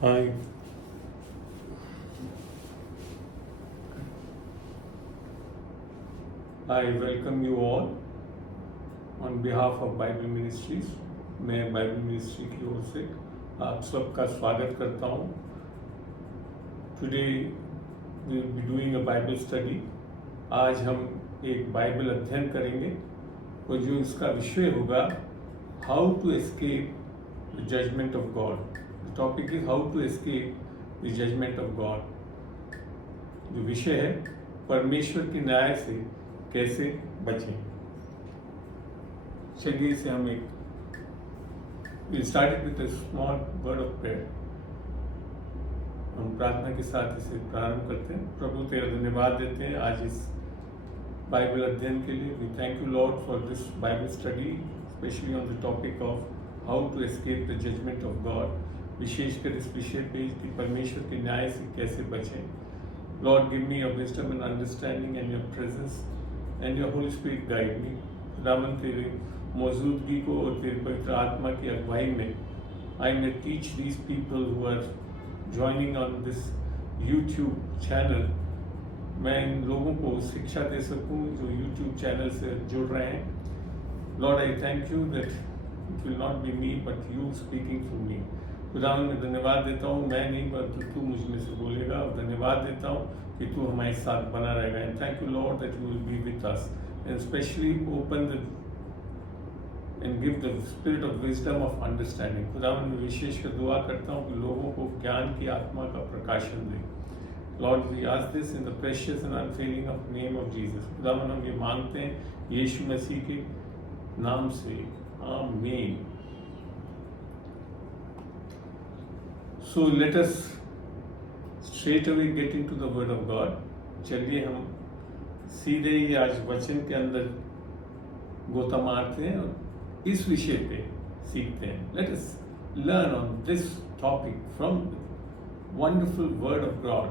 Hi, I welcome you all on behalf of Bible Ministries. मैं Bible ministry की ओर से आप सबका स्वागत करता हूँ. Today we will be doing a Bible study. आज हम एक बाइबल अध्ययन करेंगे और जो इसका विषय होगा how to escape the judgement of God. The topic is how to escape the judgement of God. जो विषय है परमेश्वर के न्याय से कैसे बचें. चलिए इसे हम एक will start with a small word of prayer. हम प्रार्थना के साथ इसे प्रारंभ करते हैं. प्रभु तेरा धन्यवाद देते हैं आज इस बाइबल अध्ययन के लिए. We thank you Lord for this Bible study, specially on the topic of how to escape the judgement of God. विशेषकर इस विषय पे कि परमेश्वर के न्याय से कैसे बचें. Lord give me your wisdom and understanding and your presence and your Holi spirit guide me. खुदावंद तेरे मौजूदगी को और तेरे पवित्र आत्मा की अगुवाई में I may teach these people who are joining on this YouTube channel. मैं इन लोगों को शिक्षा दे सकूं जो यूट्यूब चैनल से जुड़ रहे हैं. Lord I thank you that it will not be me but you speaking through me. खुदावंद मैं धन्यवाद देता हूँ, मैं नहीं परंतु तू मुझ में से बोलेगा. और धन्यवाद देता हूँ कि तू हमारे साथ बना रहेगा. And thank you Lord that you will B with us and specially open the end give the spirit of wisdom of understanding. खुदावंद मैं विशेष कर दुआ करता हूँ कि लोगों को ज्ञान की आत्मा का प्रकाशन दे. Lord we ask this in the precious and unfailing of name of Jesus. खुदावंद हम ये मांगते हैं यीशु मसीह के नाम से, आमीन. So let us straight away get into the word of God. चलिए हम सीधे ही आज वचन के अंदर गोता मारते हैं और इस विषय पे सीखते हैं. Let us learn on this topic from the wonderful word of God,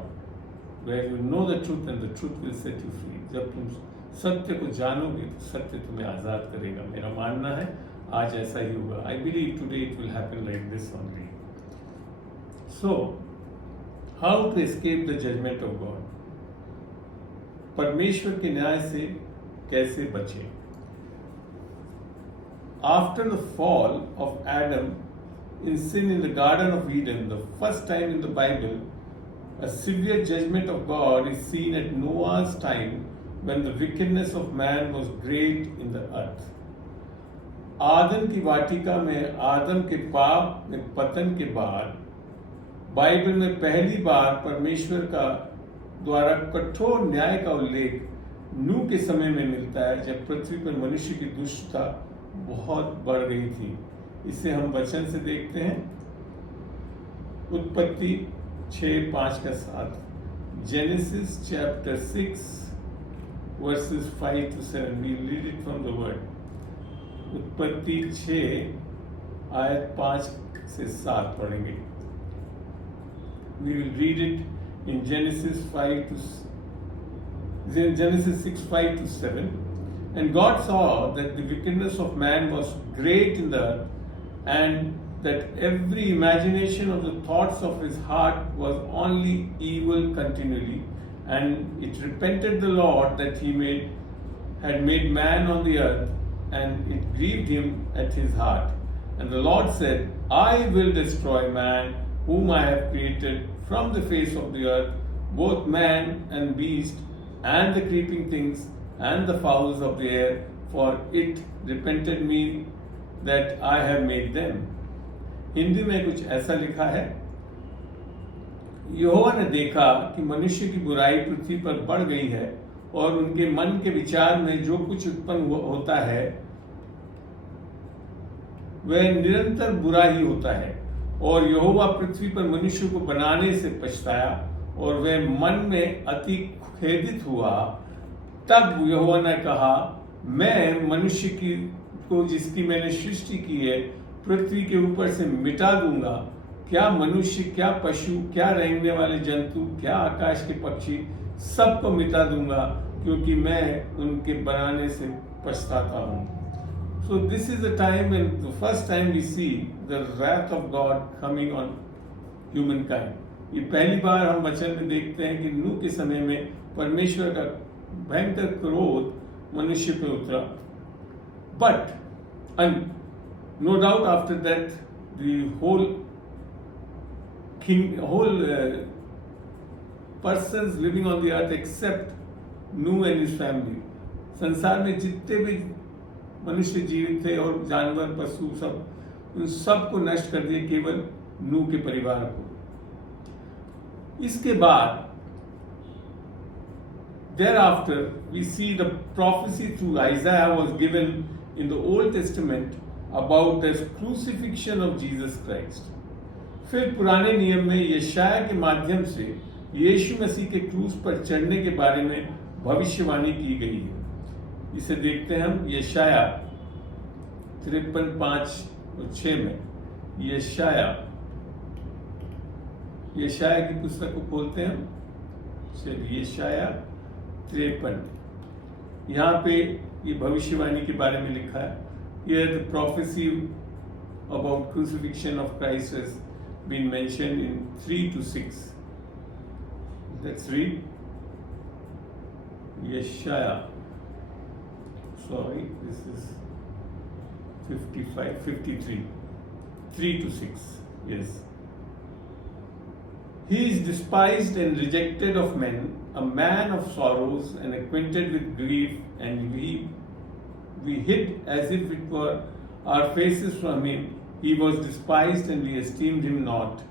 where you know the truth and the truth will set you free. जब तुम सत्य को जानोगे तो सत्य तुम्हें आजाद करेगा. मेरा मानना है आज ऐसा ही होगा. I believe today it will happen like this only. So, how to escape the judgment of God? परमेश्वर के न्याय से कैसे बचें? After the fall of Adam in sin in the Garden of Eden, the first time in the Bible, a severe judgment of God is seen at Noah's time when the wickedness of man was great in the earth. आदम की वाटिका में आदम के पाप में पतन के बाद Bible में पहली बार परमेश्वर का द्वारा कठोर न्याय का उल्लेख नूह के समय में मिलता है, जब पृथ्वी पर मनुष्य की दुष्टता बहुत बढ़ गई थी. इसे हम वचन से देखते हैं. उत्पत्ति 6:5 का 7. Genesis chapter 6 verses 5 to 7. We read it from the word. उत्पत्ति 6 आयत 5 से 7 पढ़ेंगे. We will read it in Genesis 6:5 to 7. And God saw that the wickedness of man was great in the earth, and that every imagination of the thoughts of his heart was only evil continually. And it repented the Lord that he had made man on the earth, and it grieved him at his heart. And the Lord said, I will destroy man whom I have created from the face of the earth, both man and beast, and the creeping things, and the fowls of the air, for it repented me that I have made them. Hindi में कुछ ऐसा लिखा है. यहोवा ने देखा कि मनुष्य की बुराई पृथ्वी पर बढ़ गई है, और उनके मन के विचार में जो कुछ उत्पन्न होता है वह निरंतर बुरा ही होता है. और यहोवा पृथ्वी पर मनुष्य को बनाने से पछताया, और वह मन में अति खेदित हुआ. तब यहोवा ने कहा, मैं मनुष्य को जिसकी मैंने सृष्टि की है पृथ्वी के ऊपर से मिटा दूंगा. क्या मनुष्य, क्या पशु, क्या रेंगने वाले जंतु, क्या आकाश के पक्षी, सबको मिटा दूंगा, क्योंकि मैं उनके बनाने से पछताता हूँ. So this is the time when the first time we see the wrath of God coming on human kind. ये पहली बार हम वचन में देखते हैं कि नूह के समय में परमेश्वर का भयंकर क्रोध मनुष्य पे उतरा। But no doubt after that the whole persons living on the earth except Noah and his family, संसार में जितने भी मनुष्य जीवित थे और जानवर पशु सब, उन सब को नष्ट कर दिया, केवल नूह के परिवार को। इसके बाद thereafter we see the prophecy through Isaiah was given in the Old Testament about the crucifixion of Jesus Christ। फिर पुराने नियम में यशाया के माध्यम से यीशु मसीह के क्रूस पर चढ़ने के बारे में भविष्यवाणी की गई है। इसे देखते हैं हम यशाया 53:5 और 6 में। यशाया की पुस्तक को खोलते हैं हम। चलिए यशाया 53, यहाँ पे ये भविष्यवाणी के बारे में लिखा है। Here the prophecy about crucifixion of Christ has been mentioned in 3-6. Let's read Yeshaya. Sorry, this is 53, 3-6. Yes. He is despised and rejected of men, a man of sorrows and acquainted with grief, and we hid as if it were our faces from him. He was despised and we esteemed him not.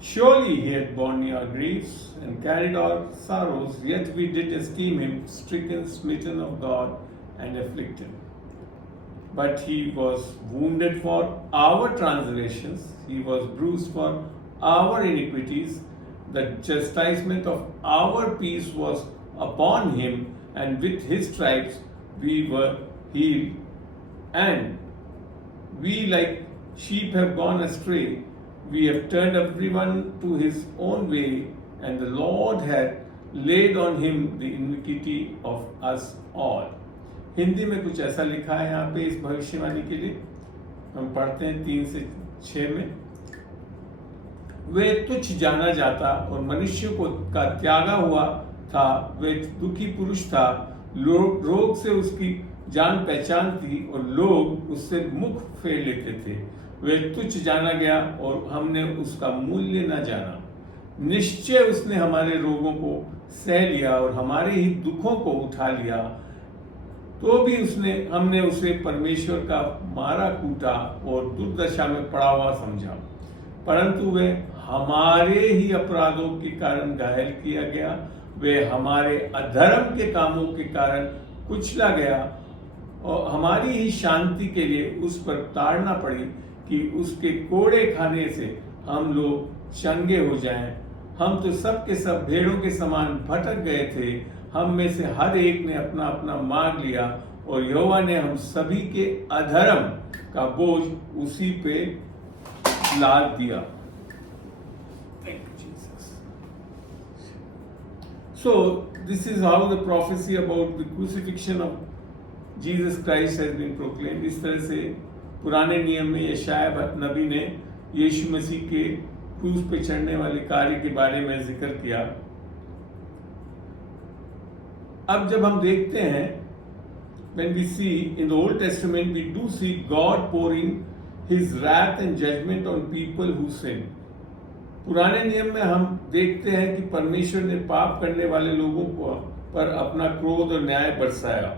Surely he had borne our griefs and carried our sorrows, yet we did esteem him stricken, smitten of God, and afflicted. But he was wounded for our transgressions, he was bruised for our iniquities. The chastisement of our peace was upon him, and with his stripes we were healed. And we like sheep have gone astray, we have turned everyone to his own way, and the Lord had laid on him the iniquity of us all. Hindi में कुछ ऐसा लिखा है यहाँ पे इस भविष्यवाणी के लिए। हम पढ़ते हैं 3 से 6 में। वे तुच्छ जाना जाता और मनुष्य को का त्यागा हुआ था, वे दुखी पुरुष था, रोग से उसकी जान पहचान थी और लोग उससे मुख फेर लेते थे। वे तुच्छ जाना गया और हमने उसका मूल्य न जाना। निश्चय उसने हमारे रोगों को सह लिया और हमारे ही दुखों को उठा लिया। तो भी हमने उसे परमेश्वर का मारा कूटा और दुर्दशा में पड़ा हुआ समझा। परंतु वे हमारे ही अपराधों के कारण घायल किया गया, वे हमारे अधर्म के कामों के कारण कुचला गया, और हमारी ही शांति के लिए उस पर ताड़ना पड़ी कि उसके कोड़े खाने से हम लोग चंगे हो जाएं। हम तो सब के सब भेड़ों के समान भटक गए थे, हम में से हर एक ने अपना अपना मार्ग लिया, और यहोवा ने हम सभी के अधर्म का बोझ उसी पे लाद दिया। Thank you, Jesus. So this is how the prophecy about the crucifixion of Jesus Christ has been proclaimed। इस तरह से पुराने नियम में यशाया नबी ने यीशु मसीह के क्रूस पे चढ़ने वाले कार्य के बारे में जिक्र किया। अब जब हम देखते हैं, when we see in the Old Testament, we do see God pouring His wrath and judgment on people who sin। पुराने नियम में हम देखते हैं कि परमेश्वर ने पाप करने वाले लोगों को पर अपना क्रोध और न्याय बरसाया।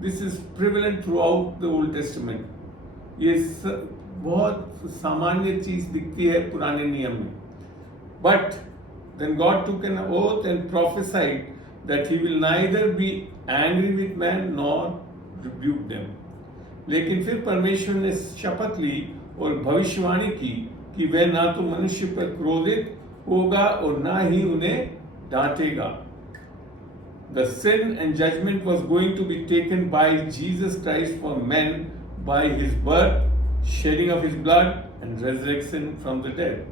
This is prevalent throughout the Old Testament। ये बहुत सामान्य चीज दिखती है पुराने नियम में। But then God took an oath and prophesied that he will neither be angry with man nor rebuke them। लेकिन फिर परमेश्वर ने शपथ ली और भविष्यवाणी की कि वह ना तो मनुष्य पर क्रोधित होगा और ना ही उन्हें डांटेगा। The sin and judgment was going to be taken by Jesus Christ for men by his birth, shedding of his blood and resurrection from the dead।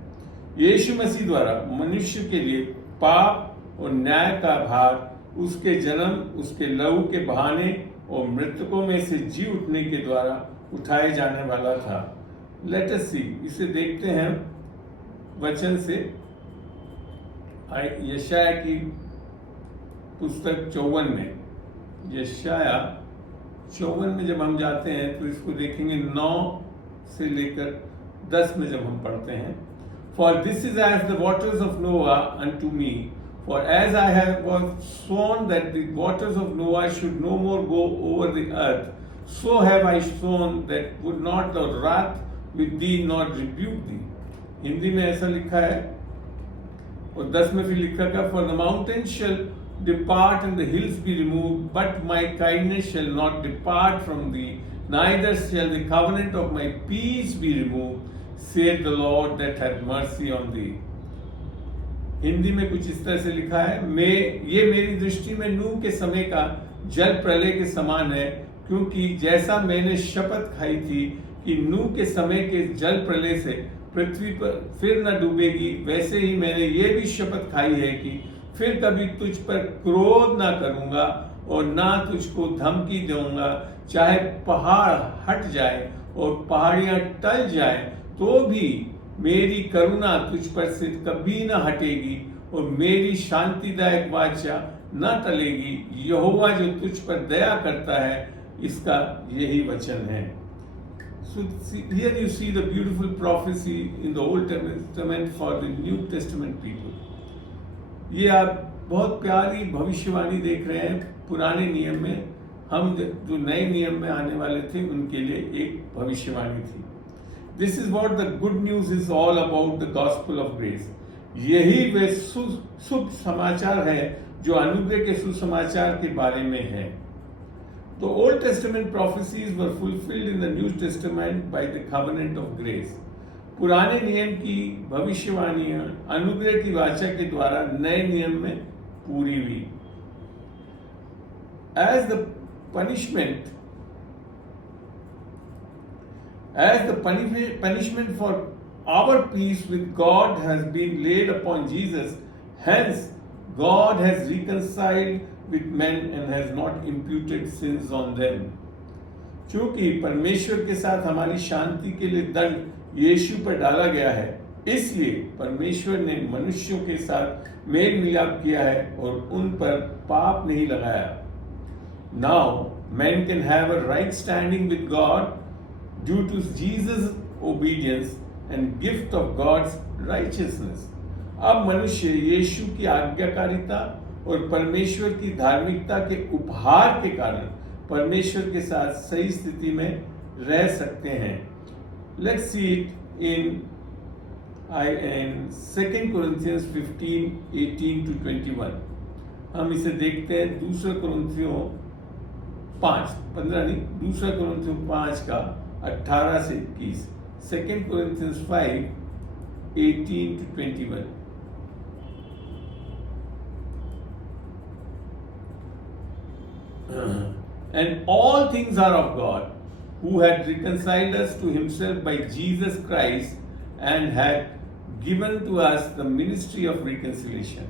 यीशु मसीह द्वारा मनुष्य के लिए पाप और न्याय का भार उसके जन्म, उसके लहू के बहाने और मृतकों में से जी उठने के द्वारा उठाए जाने वाला था। Let us see, इसे देखते हैं वचन से यशाया की पुस्तक 54 में, यशाया 54 में जब हम जाते हैं तो इसको देखेंगे 9 से लेकर 10 में जब हम पढ़ते हैं, For this is as the waters of Noah unto me, for as I have was sworn that the waters of Noah should no more go over the earth, so have I sworn that would not the wrath with thee nor rebuke thee. Hindi में ऐसा लिखा है, और 10 में फिर लिखा क्या, For the mountains shall depart and the hills be removed, but my kindness shall not depart from thee, neither shall the covenant of my peace be removed, saith the Lord that hath mercy on thee. Hindi में कुछ इस तरह से लिखा है, ये मेरी दृष्टि में नूह के समय का जल प्रलय के समान है, क्योंकि जैसा मैंने शपथ खाई थी कि नूह के समय के जल प्रलय से पृथ्वी पर फिर न डूबेगी, वैसे ही मैंने ये भी शपथ खाई है कि फिर कभी तुझ पर क्रोध ना करूंगा और ना तुझको धमकी दूंगा, चाहे पहाड़ हट जाए और पहाड़ियां टल जाए तो भी मेरी करुणा तुझ पर से कभी न हटेगी और मेरी शांतिदायक वाचा न टलेगी। यहोवा जो तुझ पर दया करता है, इसका यही वचन है। So here you see the beautiful prophecy in the Old Testament for the New Testament people. ये आप बहुत प्यारी भविष्यवाणी देख रहे हैं पुराने नियम में, हम जो नए नियम में आने वाले थे उनके लिए एक भविष्यवाणी थी। This is what the good news is all about, the gospel of grace. यही वे शुभ समाचार है जो अनुग्रह के सुसमाचार के बारे में है। The Old Testament prophecies were fulfilled in the New Testament by the covenant of grace. पुराने नियम की भविष्यवाणियां अनुग्रह की वाचा के द्वारा नए नियम में पूरी हुई। As the punishment for our peace with God has been laid upon Jesus, hence God has reconciled with men and has not imputed sins on them. चूंकि परमेश्वर के साथ हमारी शांति के लिए दंड यीशु पर डाला गया है, इसलिए परमेश्वर ने मनुष्यों के साथ मेल मिलाप किया है और उन पर पाप नहीं लगाया। Now men can have a right standing with God due to Jesus' obedience and gift of God's righteousness. अब मनुष्य यीशु की आज्ञाकारिता और परमेश्वर की धार्मिकता के उपहार के कारण परमेश्वर के साथ सही स्थिति में रह सकते हैं। Let's see it in 2 Corinthians 15:18-21. हम इसे देखते हैं 2 कुरिन्थियों 5 का 18 से 21। 2 Corinthians 5:18-21. And all things are of God, who had reconciled us to himself by Jesus Christ and had given to us the ministry of reconciliation,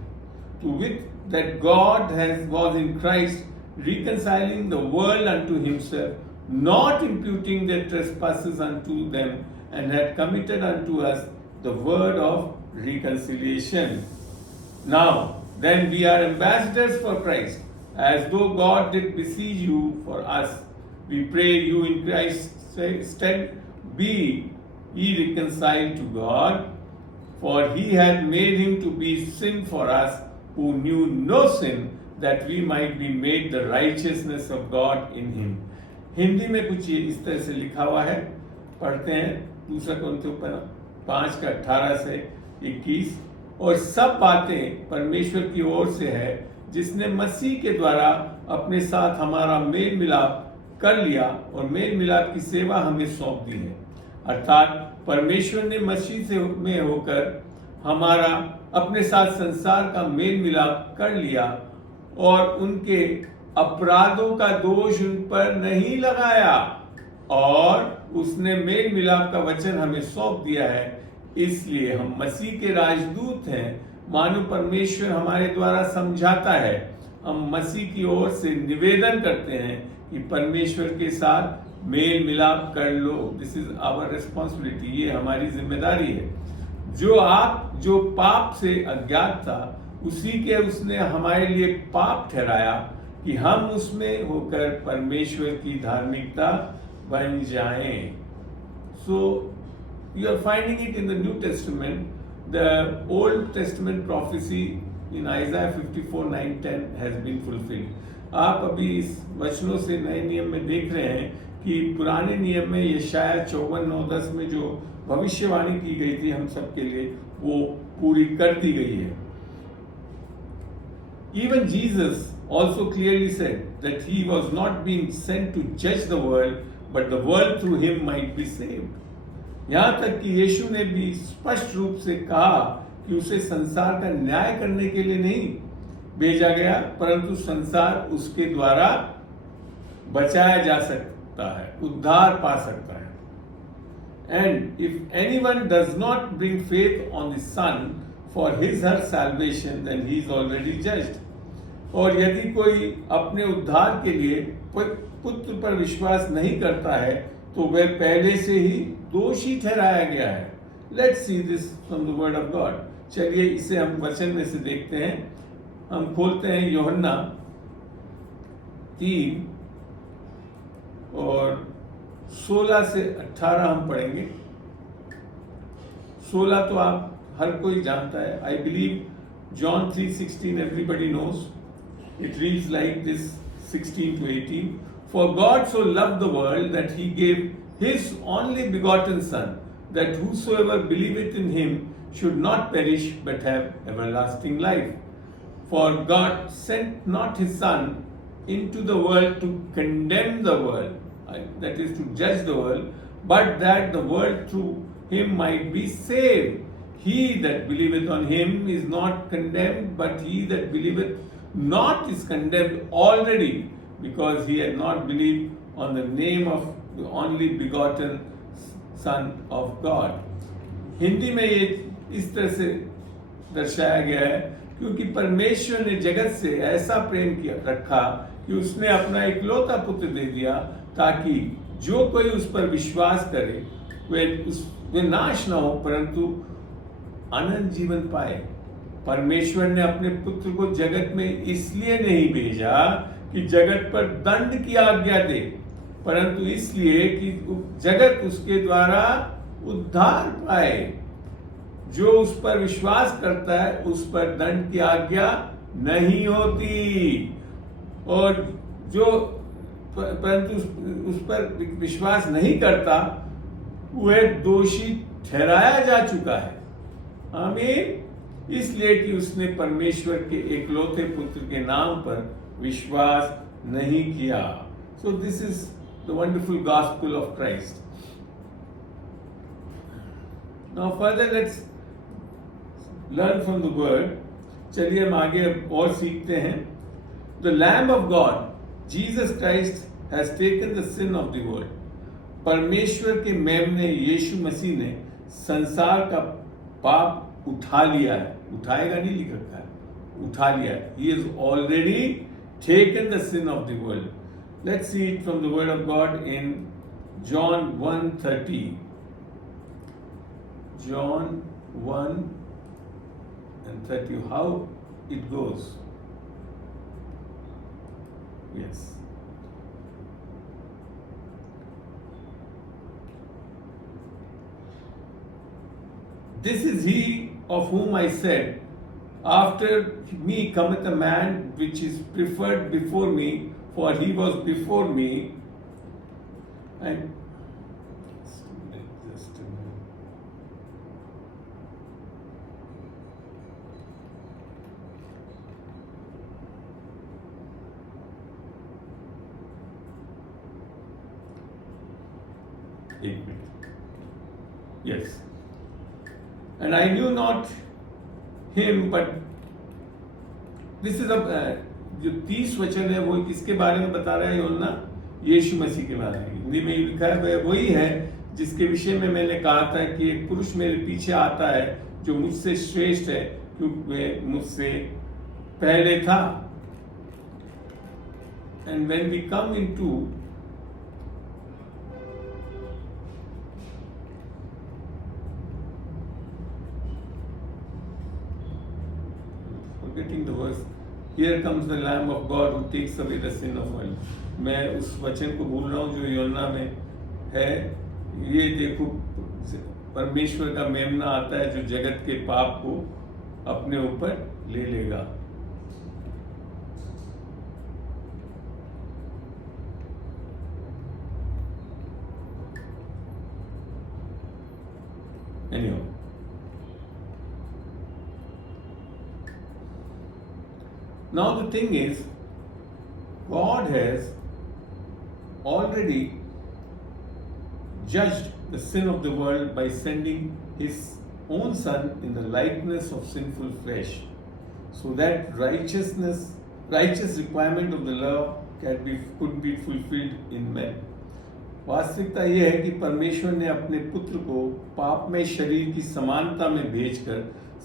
to wit, that God was in Christ reconciling the world unto himself, not imputing their trespasses unto them, and had committed unto us the word of reconciliation. Now then we are ambassadors for Christ, as though God did beseech you for us. We pray you in Christ's stead, be ye reconciled to God, for he had made him to be sin for us, who knew no sin, that we might be made the righteousness of God in him. Hindi में कुछ इस तरह से लिखा हुआ है, पढ़ते हैं 2 कुरिन्थियों 5 का 18 से 21। और सब बातें परमेश्वर की ओर से है, जिसने मसीह के द्वारा अपने साथ हमारा मेल मिलाप कर लिया और मेल मिलाप की सेवा हमें सौंप दी है। अर्थात परमेश्वर ने मसीह से में होकर हमारा अपने साथ संसार का मेल मिलाप कर लिया और उनके अपराधों का दोष उन पर नहीं लगाया, और उसने मेल मिलाप का वचन हमें सौंप दिया है। इसलिए हम मसीह के राजदूत हैं, मानो परमेश्वर हमारे द्वारा समझाता है। हम मसीह की ओर से निवेदन करते हैं कि परमेश्वर के साथ मेल मिलाप कर लो। दिस इज आवर रिस्पॉन्सिबिलिटी, ये हमारी जिम्मेदारी है। जो पाप से अज्ञात था उसी के उसने हमारे लिए पाप ठहराया कि हम उसमें होकर परमेश्वर की धार्मिकता बन जाएं. So you are finding it in the New Testament. The Old Testament prophecy in Isaiah 54:9-10 has been fulfilled. आप अभी इस वचनों से नए नियम में देख रहे हैं कि पुराने नियम में यशाया 54:9-10 में जो भविष्यवाणी की गई थी हम सबके लिए वो पूरी कर दी गई है. Even Jesus also clearly said that he was not being sent to judge the world, but the world through him might be saved. यहाँ तक कि यीशु ने भी स्पष्ट रूप से कहा कि उसे संसार का न्याय करने के लिए नहीं भेजा गया, परंतु संसार उसके द्वारा बचाया जा सकता है, उद्धार पा सकता है. And if anyone does not bring faith on the Son for his her salvation, then he is already judged. और यदि कोई अपने उद्धार के लिए पुत्र पर विश्वास नहीं करता है तो वह पहले से ही दोषी ठहराया गया है. Let's see this from the word of God. चलिए इसे हम वचन में से देखते हैं. हम खोलते हैं यूहन्ना 3 और 16 से 18 हम पढ़ेंगे. 16 तो आप हर कोई जानता है. I believe John 3:16 everybody knows. It reads like this, 16 to 18. For God so loved the world that he gave his only begotten Son, that whosoever believeth in him should not perish but have everlasting life. For God sent not his Son into the world to condemn the world, that is to judge the world, but that the world through him might be saved. He that believeth on him is not condemned, but he that believeth not is condemned already, because he had not believed on the name of the only begotten Son of God. Hindi में ये इस तरह से दर्शाया गया है क्योंकि परमेश्वर ने जगत से ऐसा प्रेम किया रखा कि उसने अपना इकलौता पुत्र दे दिया ताकि जो कोई उस पर विश्वास करे वे नाश न हो परंतु अनंत जीवन पाए. परमेश्वर ने अपने पुत्र को जगत में इसलिए नहीं भेजा कि जगत पर दंड की आज्ञा दे, परंतु इसलिए कि जगत उसके द्वारा उद्धार पाए. जो उस पर विश्वास करता है उस पर दंड की आज्ञा नहीं होती, और जो परंतु उस पर विश्वास नहीं करता वह दोषी ठहराया जा चुका है. आमीन. इसलिए कि उसने परमेश्वर के एकलौते पुत्र के नाम पर विश्वास नहीं किया. So this is the wonderful gospel of Christ. Now further let's learn from the word. चलिए हम आगे और सीखते हैं. The lamb of God Jesus Christ has taken the sin of the world. परमेश्वर के मेमने यीशु मसीह ने संसार का पाप उठा लिया है. उठाएगा नहीं लिख रखा है, उठा लिया है. He has already taken the sin of the world. Let's see it from the word of God in John 1:30. John 1:30. How it goes? Yes. This is he of whom I said, after me cometh a man which is preferred before me, for he was before me. And just a minute. एक minute. Yes. And I knew not him, but this is जो 30 वचन है वो किसके बारे में बता रहा है यूहन्ना? यीशु मसीह के बारे में. हिंदी में लिखा है वह वही है जिसके विषय में मैंने कहा था कि एक पुरुष मेरे पीछे आता है जो मुझसे श्रेष्ठ है क्योंकि वह मुझसे पहले था. And when we come into forgetting the verse. Here comes the Lamb of God who takes away the sin of world. मैं उस वचन को भूल रहा हूँ जो योना में है। ये देखो परमेश्वर का मेमना आता है जो जगत के पाप को अपने ऊपर ले लेगा। Anyhow, now the thing is, God has already judged the sin of the world by sending His own Son in the likeness of sinful flesh, so that righteous requirement of the law could be fulfilled in men. वास्तविकता यह है कि परमेश्वर ने अपने पुत्र को पापमय शरीर की समानता में भेजकर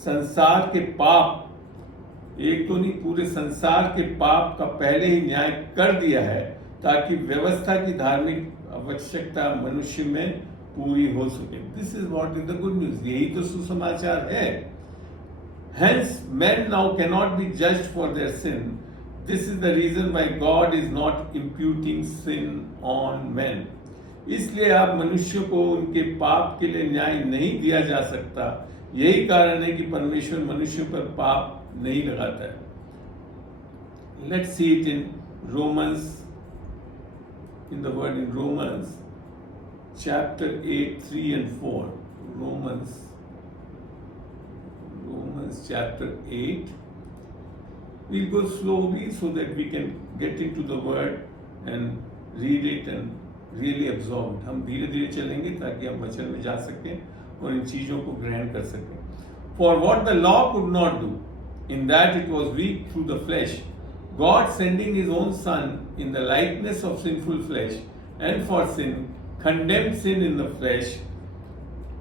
संसार के पाप, एक तो नहीं पूरे संसार के पाप का पहले ही न्याय कर दिया है, ताकि व्यवस्था की धार्मिक आवश्यकता मनुष्य में पूरी हो सके। This is what is the good news, यही तो सुसमाचार है। Hence men now cannot be judged for their sin. This is the reason why God is not imputing sin on men. इसलिए आप मनुष्य को उनके पाप के लिए न्याय नहीं दिया जा सकता। यही कारण है कि परमेश्वर मनुष्य पर पाप नहीं लगाता है। Let's see it in Romans, in the word in Romans chapter 8, 3 and 4. Romans chapter 8. We'll go slowly so that we can get into the word and read it and really absorb it. हम धीरे धीरे चलेंगे ताकि हम वचन में जा सकें और इन चीजों को ग्रहण कर सकें। For what the law could not do, in that it was weak through the flesh, God sending His own Son in the likeness of sinful flesh, and for sin, condemned sin in the flesh,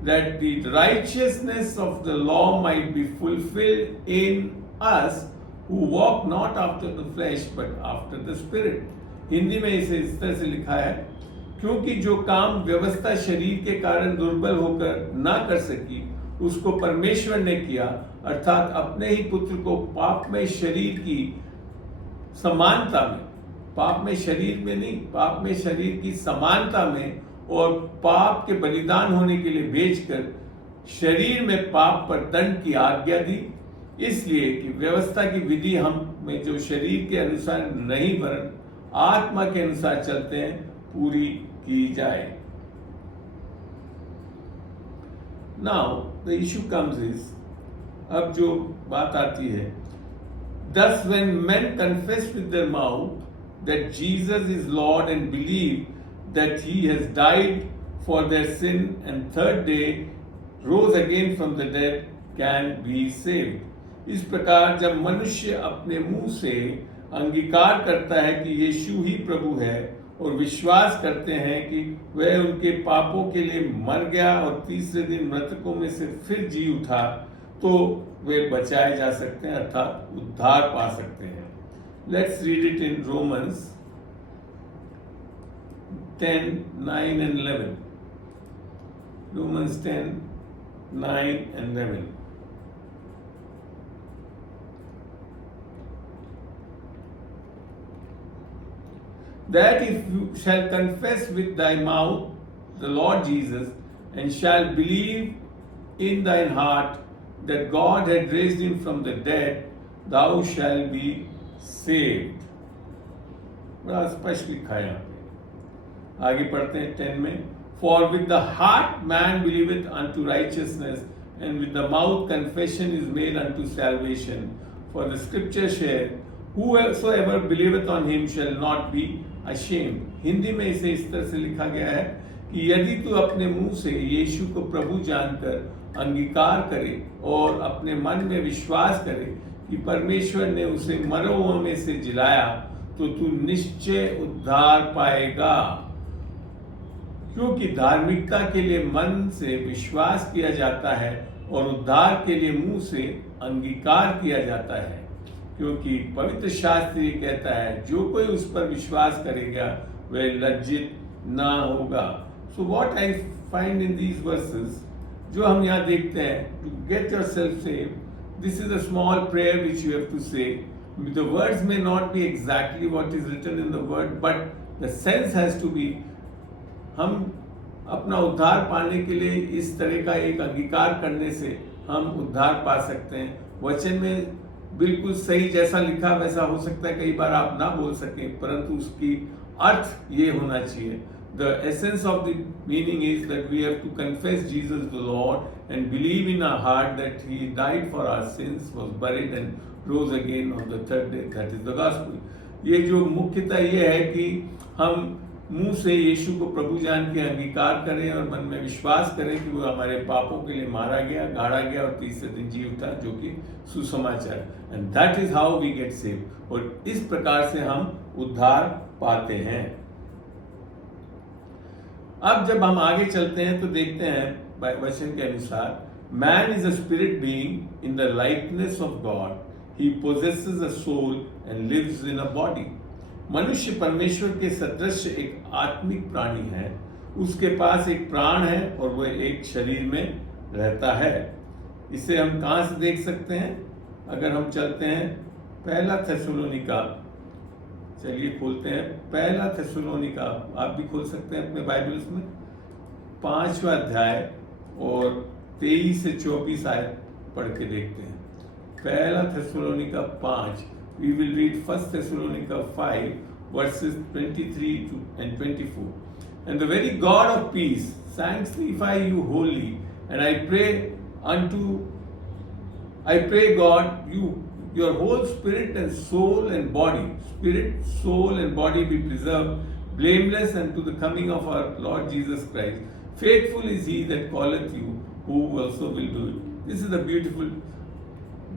that the righteousness of the law might be fulfilled in us who walk not after the flesh but after the Spirit. Hindi में इसे इस तरह से लिखा है, क्योंकि जो काम व्यवस्था शरीर के कारण दुर्बल होकर ना कर सकी उसको परमेश्वर ने किया, अर्थात अपने ही पुत्र को पाप में शरीर की समानता में, पाप में शरीर में नहीं, पाप में शरीर की समानता में और पाप के बलिदान होने के लिए भेजकर शरीर में पाप पर दंड की आज्ञा दी, इसलिए कि व्यवस्था की विधि हम में जो शरीर के अनुसार नहीं वरन आत्मा के अनुसार चलते हैं पूरी की जाए। Now the issue comes is, अब जो बात आती है, thus when men confess with their mouth that Jesus is Lord and believe that He has died for their sin and third day rose again from the dead can be saved. इस प्रकार जब मनुष्य अपने मुंह से अंगीकार करता है कि यीशु ही प्रभु है और विश्वास करते हैं कि वह उनके पापों के लिए मर गया और तीसरे दिन मृतकों में से फिर जी उठा, तो वे बचाए जा सकते हैं, अर्थात उद्धार पा सकते हैं। Let's read it in Romans 10, 9 and 11. Romans 10, 9 and 11. That if you shall confess with thy mouth the Lord Jesus, and shall believe in thine heart that God had raised him from the dead, thou shalt be saved. बड़ा स्पष्ट लिखा है यहाँ पे। आगे पढ़ते हैं 10 में। For with the heart man believeth unto righteousness, and with the mouth confession is made unto salvation. For the scripture saith, whosoever believeth on him shall not be ashamed. Hindi में इसे इस तरह से लिखा गया है कि यदि तू अपने मुंह से यीशु को प्रभु जानकर अंगीकार करे और अपने मन में विश्वास करे कि परमेश्वर ने उसे मरे हुओं में से जिलाया, तो तू निश्चय उद्धार पाएगा। क्योंकि धार्मिकता के लिए मन से विश्वास किया जाता है और उद्धार के लिए मुंह से अंगीकार किया जाता है, क्योंकि पवित्र शास्त्र ये कहता है जो कोई उस पर विश्वास करेगा वह लज्जित ना होगा। So what I find in these verses, जो हम यहाँ देखते हैं, to get yourself saved, This is a small prayer which you have to say. The words may not be exactly what is written in the word, but the sense has to be. हम अपना उद्धार पाने के लिए इस तरह का एक अंगीकार करने से हम उद्धार पा सकते हैं. वचन में बिल्कुल सही जैसा लिखा वैसा हो सकता है, कई बार आप ना बोल सकें, परंतु उसकी अर्थ ये होना चाहिए. The essence of the meaning is that we have to confess Jesus the Lord and believe in our heart that He died for our sins, was buried and rose again on the third day. That is the gospel. ये जो मुख्यतः ये है कि हम मुंह से यीशु को प्रभु जान के अंगीकार करें और मन में विश्वास करें कि वो हमारे पापों के लिए मारा गया, गाड़ा गया और तीसरे दिन जी उठा, जो कि सुसमाचार. And that is how we get save. और इस प्रकार से हम उद्धार पाते हैं. अब जब हम आगे चलते हैं तो देखते हैं वचन के अनुसार, man is a spirit being in the likeness of God, he possesses a soul and lives in a body. मनुष्य परमेश्वर के सदृश एक आत्मिक प्राणी है. उसके पास एक प्राण है और वह एक शरीर में रहता है. इसे हम कहां से देख सकते हैं? अगर हम चलते हैं पहला थेसलोनिका, चलिए खोलते हैं पहला थेसलोनिका. आप भी खोल सकते हैं अपने बाइबल्स में 5वां अध्याय और 23 से 24 आयत पढ़ के देखते हैं. पहला थेसलोनिका 5. We will read 1 Thessalonica 5 verses 23 and 24. And the very God of peace sanctify you wholly, and I pray God, your whole spirit and soul and body, be preserved blameless unto the coming of our Lord Jesus Christ. Faithful is He that calleth you, who also will do it. This is the beautiful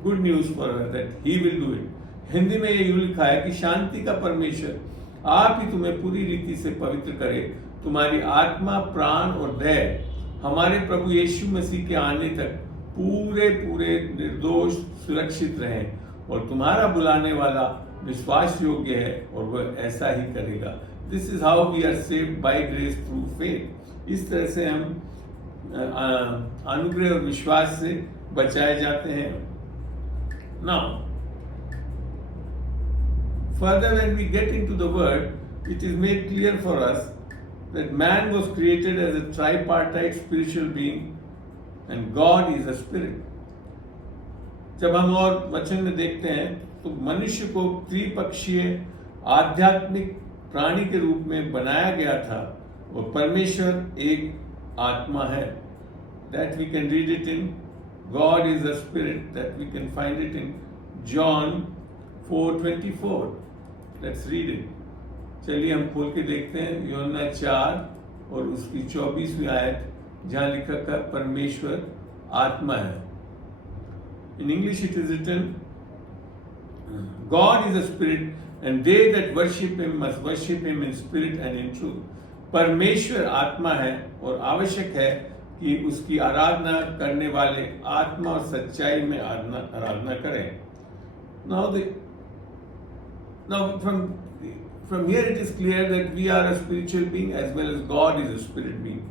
good news for us, that He will do it. Hindi में ये यूं लिखा है कि शांति का परमेश्वर आप ही तुम्हें पूरी रीति से पवित्र करे, तुम्हारी आत्मा, प्राण और देह हमारे प्रभु यीशु मसीह के आने तक पूरे निर्दोष सुरक्षित रहें. और तुम्हारा बुलाने वाला विश्वास योग्य है और वह ऐसा ही करेगा. This is how we are saved by grace through faith. इस तरह से हम अनुग्रह और विश्वास से बचाए जाते हैं. Now further, when we get into the word, it is made clear for us that man was created as a tripartite spiritual being and God is a spirit. जब हम और वचन में देखते हैं तो मनुष्य को त्रिपक्षीय आध्यात्मिक प्राणी के रूप में बनाया गया था और परमेश्वर एक आत्मा है. That we can read it in God is a spirit, that we can find it in John 4:24. Let's read it. चलिए हम खोल के देखते हैं यूहन्ना 4 और उसकी 24वीं आयत, जहां लिखा है परमेश्वर आत्मा है. In English it is written, God is a spirit and they that worship Him must worship Him in spirit and in truth. परमेश्वर आत्मा है और आवश्यक है कि उसकी आराधना करने वाले आत्मा और सच्चाई में आराधना करें. Now from here it is clear that we are a spiritual being as well as God is a spirit being.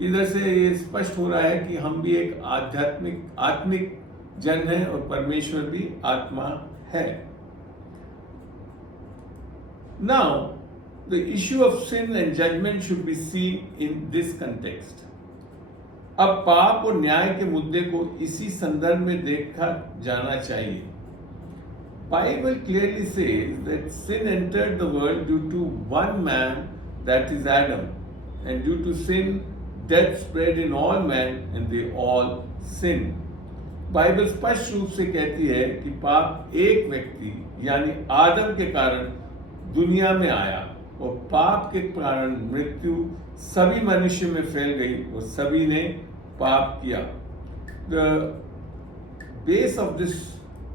इधर से ये स्पष्ट हो रहा है कि हम भी एक आत्मिक जन है और परमेश्वर भी आत्मा है. Now the issue of sin and judgment should be seen in this context. अब पाप और न्याय के मुद्दे को इसी संदर्भ में देखा जाना चाहिए. Bible clearly says that sin entered the world due to one man, that is Adam, and due to sin death spread in all men and they all sinned. Bible स्पष्ट रूप से कहती है कि पाप एक व्यक्ति यानी आदम के कारण दुनिया में आया और पाप के कारण मृत्यु सभी मनुष्य में फैल गई और सभी ने पाप किया. The base of this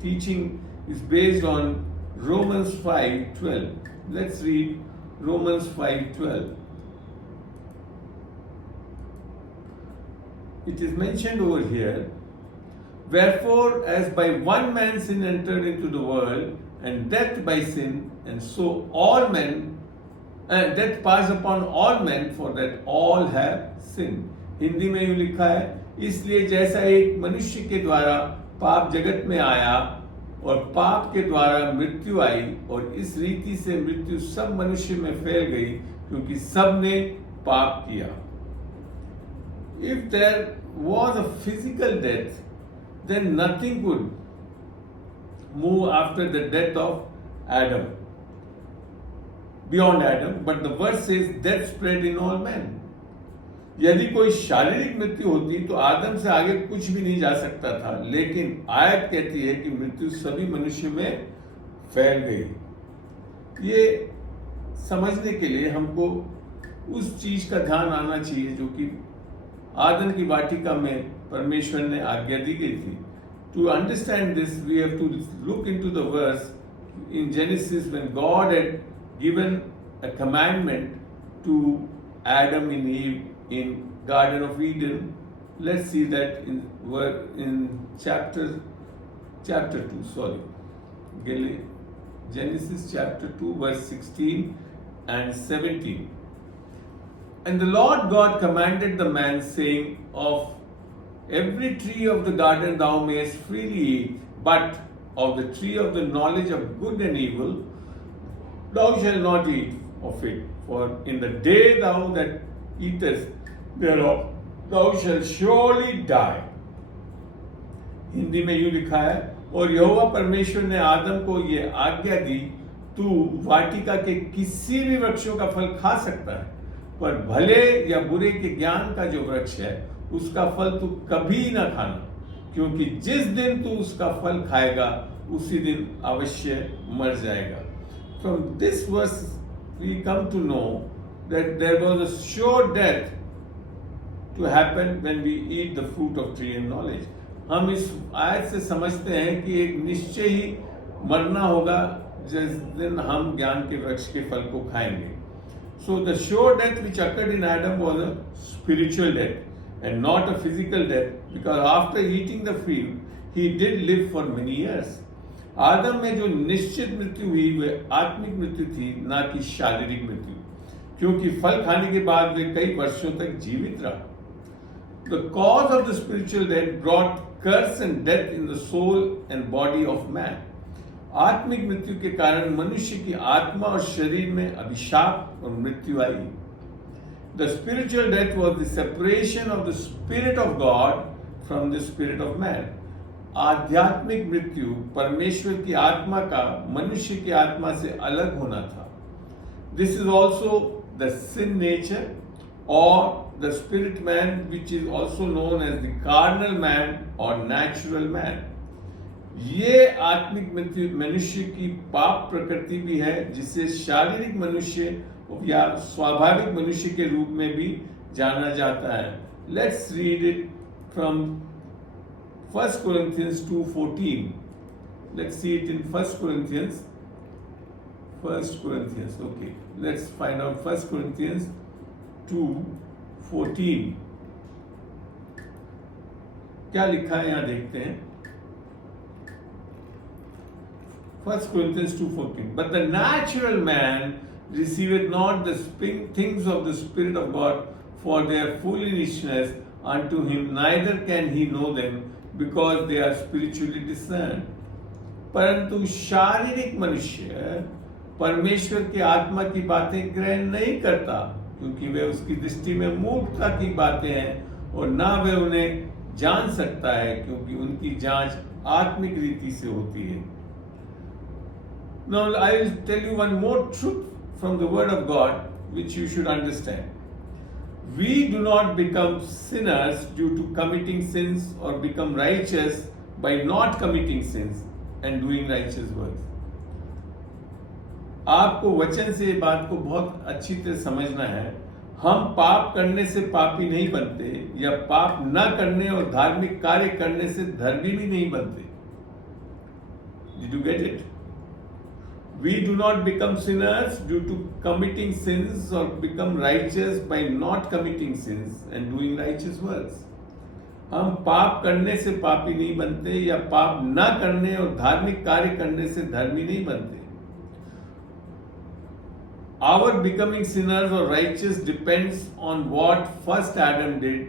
teaching is based on Romans 5:12. Let's read Romans 5:12. It is mentioned over here, wherefore as by one man sin entered into the world, and death by sin, and so all men, death passed upon all men, for that all have sinned. Hindi में यूं लिखा है, इसलिए जैसा एक मनुष्य के द्वारा पाप जगत में आया और पाप के द्वारा मृत्यु आई, और इस रीति से मृत्यु सब मनुष्य में फैल गई क्योंकि सब ने पाप किया। If there was a physical death, then nothing could move after the death of Adam, beyond Adam, but the verse says death spread in all men. यदि कोई शारीरिक मृत्यु होती तो आदम से आगे कुछ भी नहीं जा सकता था, लेकिन आयत कहती है कि मृत्यु सभी मनुष्य में फैल गई। ये समझने के लिए हमको उस चीज का ध्यान आना चाहिए जो कि आदम की वाटिका में परमेश्वर ने आज्ञा दी गई थी। To understand this we have to look into the verse in Genesis when God had given a commandment to Adam and Eve in Garden of Eden. Let's see that in chapter 2. Sorry, Genesis chapter 2, verse 16 and 17. And the Lord God commanded the man, saying, of every tree of the garden thou mayest freely eat, but of the tree of the knowledge of good and evil thou shalt not eat of it. For in the day thou that eatest thereof, thou shalt surely die. Hindi में यूं लिखा है, और यहोवा परमेश्वर ने आदम को ये आज्ञा दी, तू वाटिका के किसी भी वृक्षों का फल खा सकता है, पर भले या बुरे के ज्ञान का जो वृक्ष है उसका फल तू कभी ना खाना, क्योंकि जिस दिन तू उसका फल खाएगा उसी दिन अवश्य मर जाएगा। From this verse we come to know that there was a sure death to happen when we eat the fruit of tree and knowledge. हम इस आयत से समझते हैं कि एक निश्चय ही मरना होगा जिस दिन हम ज्ञान के वृक्ष के फल को खाएंगे। So the sure death which occurred in Adam was a spiritual death and not a physical death, because after eating the fruit he did live for many years. आदम में जो निश्चित मृत्यु हुई वह आत्मिक मृत्यु थी, ना कि शारीरिक मृत्यु, क्योंकि फल खाने के बाद वे कई वर्षों तक जीवित रहा। The cause of the spiritual death brought curse and death in the soul and body of man. आत्मिक मृत्यु के कारण मनुष्य की आत्मा और शरीर में अभिशाप और मृत्यु आई। The spiritual death was the separation of the spirit of God from the spirit of man. आध्यात्मिक मृत्यु परमेश्वर की आत्मा का मनुष्य की आत्मा से अलग होना था। This is also the sin nature or the spirit man, which is also known as the carnal man or natural man. ये आत्मिक मृत्यु मनुष्य की पाप प्रकृति भी है, जिसे शारीरिक मनुष्य या स्वाभाविक मनुष्य के रूप में भी जाना जाता है। Let's read it from 1 Corinthians 2:14. Let's see it in 1 Corinthians. Okay. Let's find out 1 Corinthians 2:14. क्या लिखा है यहाँ देखते हैं। 1 Corinthians 2:14. But the natural man receiveth not the things of the Spirit of God, for their foolishness unto him, neither can he know them, because they are spiritually discerned. परंतु शारीरिक मनुष्य परमेश्वर की आत्मा की बातें ग्रहण नहीं करता, क्योंकि वे उसकी दृष्टि में मूर्खता की बातें हैं और ना वे उन्हें जान सकता है, क्योंकि उनकी जांच आत्मिक रीति से होती है। Now I will tell you one more truth from the word of God which you should understand. We do not become sinners due to committing sins or become righteous by not committing sins and doing righteous works. आपको वचन से ये बात को बहुत अच्छी तरह समझना है। हम पाप करने से पापी नहीं बनते, या पाप न करने और धार्मिक कार्य करने से धर्मी भी नहीं बनते। Did you get it? We do not become sinners due to committing sins or become righteous by not committing sins and doing righteous works. हम पाप करने से पापी नहीं बनते, या पाप न करने और धार्मिक कार्य करने से धर्मी नहीं बनते। Our becoming sinners or righteous depends on what first Adam did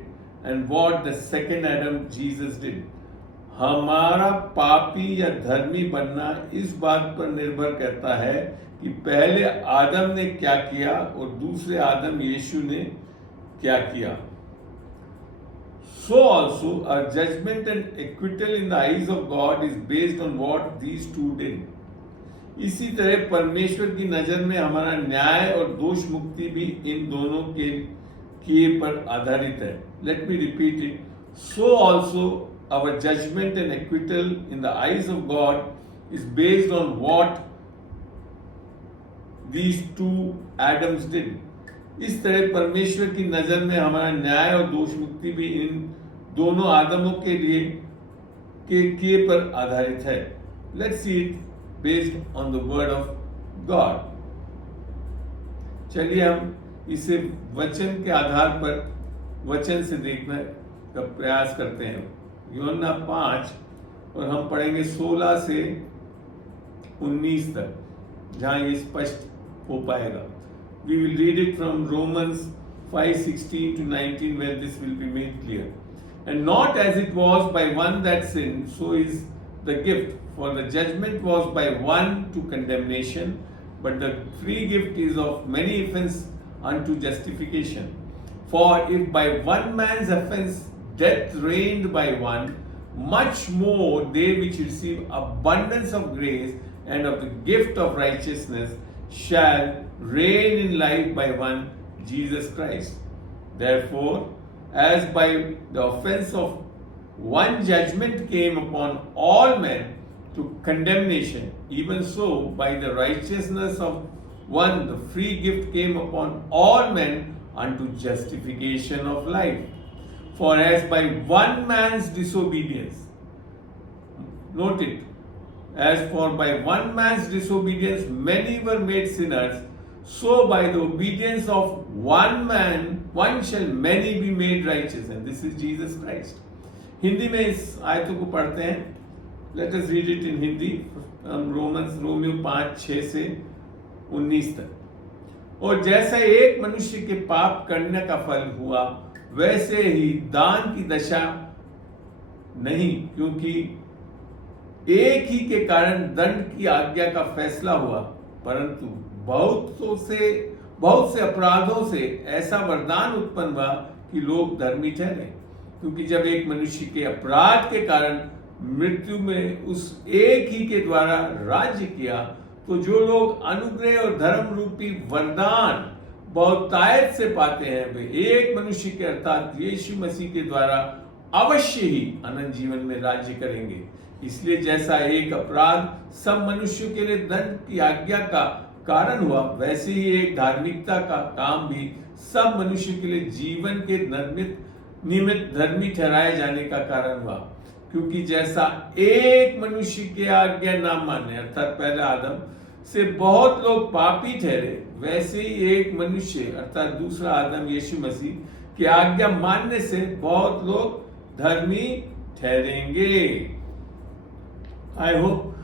and what the second Adam, Jesus, did. हमारा पापी या धर्मी बनना इस बात पर निर्भर करता है कि पहले आदम ने क्या किया और दूसरे आदम यीशु ने क्या किया. So also our judgment and acquittal in the eyes of God is based on what these two did. इसी तरह परमेश्वर की नजर में हमारा न्याय और दोष मुक्ति भी इन दोनों के किए पर आधारित है. Let me repeat it. So also our judgment and acquittal in the eyes of God is based on what these two Adams did. इस तरह परमेश्वर की नजर में हमारा न्याय और दोष मुक्ति भी इन दोनों आदमों के लिए के किए पर आधारित है. Let's see it based on the word of God. चलिए हम इसे वचन के आधार पर वचन से देखने का प्रयास करते हैं. यूहन्ना 5 और हम पढ़ेंगे 16 से 19 तक, जहां ये स्पष्ट हो पाएगा. We will read it from Romans 5:16 to 19, where this will be made clear. And not as it was by one that sinned, so is the gift. For the judgment was by one to condemnation, but the free gift is of many offense unto justification. For if by one man's offense death reigned by one, much more they which receive abundance of grace and of the gift of righteousness shall reign in life by one, Jesus Christ. Therefore, as by the offense of one judgment came upon all men to condemnation, even so by the righteousness of one the free gift came upon all men unto justification of life. For as by one man's disobedience, note it, as for by one man's disobedience many were made sinners, so by the obedience of one man one shall many be made righteous. And this is Jesus Christ. Hindi में इस आयतों को पढ़ते हैं. Let us read it in Hindi. Romeo 5:6 से 19 तक. और जैसा एक मनुष्य के पाप करने का फल हुआ, वैसे ही दान की दशा नहीं, क्योंकि एक ही के कारण दंड की आज्ञा का फैसला हुआ, परंतु बहुत से अपराधों से ऐसा वरदान उत्पन्न हुआ कि लोग धर्मी ठहरे. क्योंकि जब एक मनुष्य के अपराध के कारण मृत्यु में उस एक ही के द्वारा राज्य किया, तो जो लोग अनुग्रह और धर्म रूपी वरदान बहुतायत से पाते हैं, वे एक मनुष्य के अर्थात यीशु मसीह के द्वारा अवश्य ही अनंत जीवन में राज्य करेंगे. इसलिए जैसा एक अपराध सब मनुष्यों के लिए दंड की आज्ञा का कारण हुआ, वैसे ही एक धार्मिकता का काम भी सब मनुष्य के लिए जीवन के निमित्त धर्मी ठहराए जाने का कारण हुआ. क्योंकि जैसा एक मनुष्य के आज्ञा ना मानने अर्थात पहला आदम से बहुत लोग पापी ठहरे, वैसे ही एक मनुष्य अर्थात दूसरा आदम यीशु मसीह की आज्ञा मानने से बहुत लोग धर्मी ठहरेंगे. I hope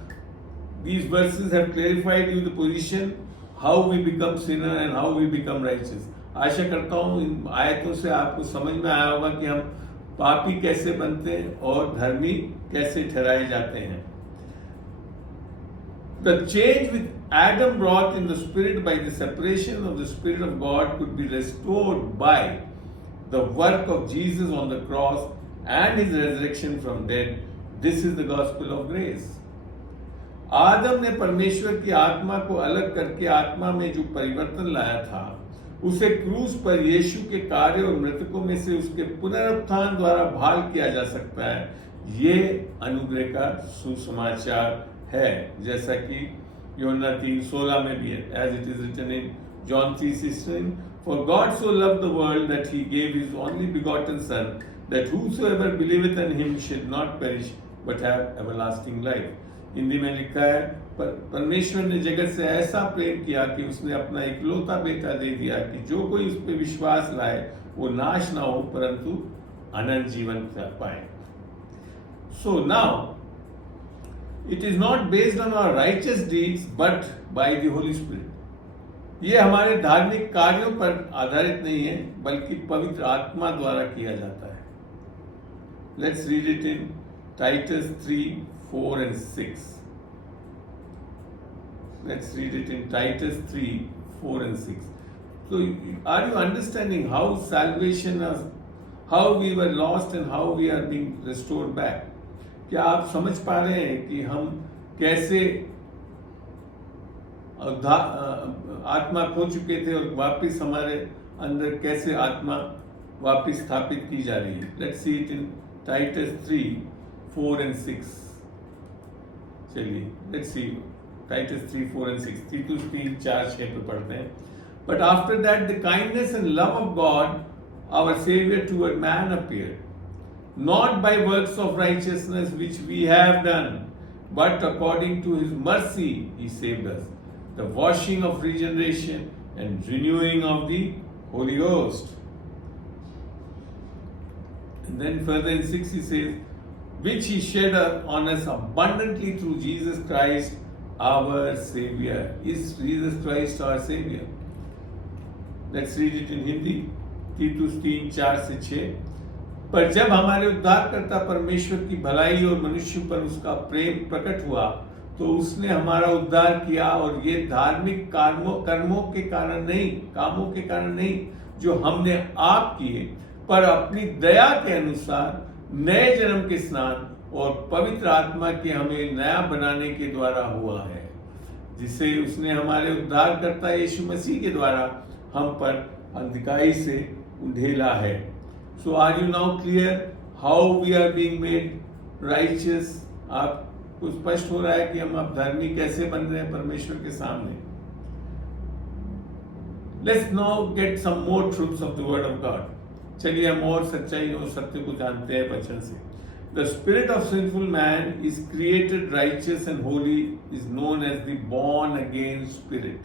these verses have clarified you the position, how we become sinner and how we become righteous. आशा करता हूँ इन आयतों से आपको समझ में आया होगा कि हम पापी कैसे बनते हैं और धर्मी कैसे ठहराए जाते हैं. The change which Adam brought in the spirit by the separation of the Spirit of God could be restored by the work of Jesus on the cross and his resurrection from dead. This is the gospel of grace. आदम ने परमेश्वर की आत्मा को अलग करके आत्मा में जो परिवर्तन लाया था, उसे क्रूस पर यीशु के कार्य और मृतकों में से उसके पुनरुत्थान द्वारा बहाल किया जा सकता है. ये अनुग्रह का सुसमाचार है, जैसा कि यूहन्ना 3:16 में भी है. As it is written in John 3:16, For God so loved the world that he gave his only begotten Son, that whosoever believeth in him should not perish but have everlasting life. Hindi में लिखा है, परमेश्वर ने जगत से ऐसा प्रेम किया कि उसने अपना इकलौता बेटा दे दिया कि जो कोई उस पर विश्वास लाए वो नाश ना हो परंतु अनंत जीवन पाए. So now it is not based on our righteous deeds but by the Holy Spirit. ये हमारे धार्मिक कार्यों पर आधारित नहीं है, बल्कि पवित्र आत्मा द्वारा किया जाता है. Let's read it in Titus 3, 4 and 6. Let's read it in Titus 3, 4 and 6. So are you understanding how salvation is, how we were lost and how we are being restored back? क्या आप समझ पा रहे हैं कि हम कैसे आत्मा खो चुके थे और वापस हमारे अंदर कैसे आत्मा वापस स्थापित की जा रही है? Let's see it in Titus 3, 4 and 6. चलिए लेट्स सी टाइटस 3, 4 and 6. तीतुस 3, 4, 6 पे पढ़ते हैं. But after that the kindness and love of God our Savior toward man appeared, not by works of righteousness which we have done, but according to his mercy he saved us, the washing of regeneration and renewing of the Holy Ghost. And then further in 6 he says, which he shed on us abundantly through Jesus Christ our Savior. Is Jesus Christ our Savior? Let's read it in Hindi. तीतुस 3, 4 से 6. पर जब हमारे उद्धारकर्ता परमेश्वर की भलाई और मनुष्य पर उसका प्रेम प्रकट हुआ तो उसने हमारा उद्धार किया, और ये धार्मिक कर्मों के कारण नहीं जो हमने आप किए, पर अपनी दया के अनुसार नए जन्म के स्नान और पवित्र आत्मा के हमें नया बनाने के द्वारा हुआ है, जिसे उसने हमारे उद्धारकर्ता यीशु मसीह के द्वारा हम पर अंधकाई से उंडेला है. So are you now clear how we are being made righteous? आपको स्पष्ट हो रहा है कि हम अब धर्मी कैसे बन रहे हैं परमेश्वर के सामने? Let's now get some more truths of the word of God. चलिए हम और सच्चाई और सत्य को जानते हैं वचन से. The spirit of sinful man is created righteous and holy is known as the born again spirit.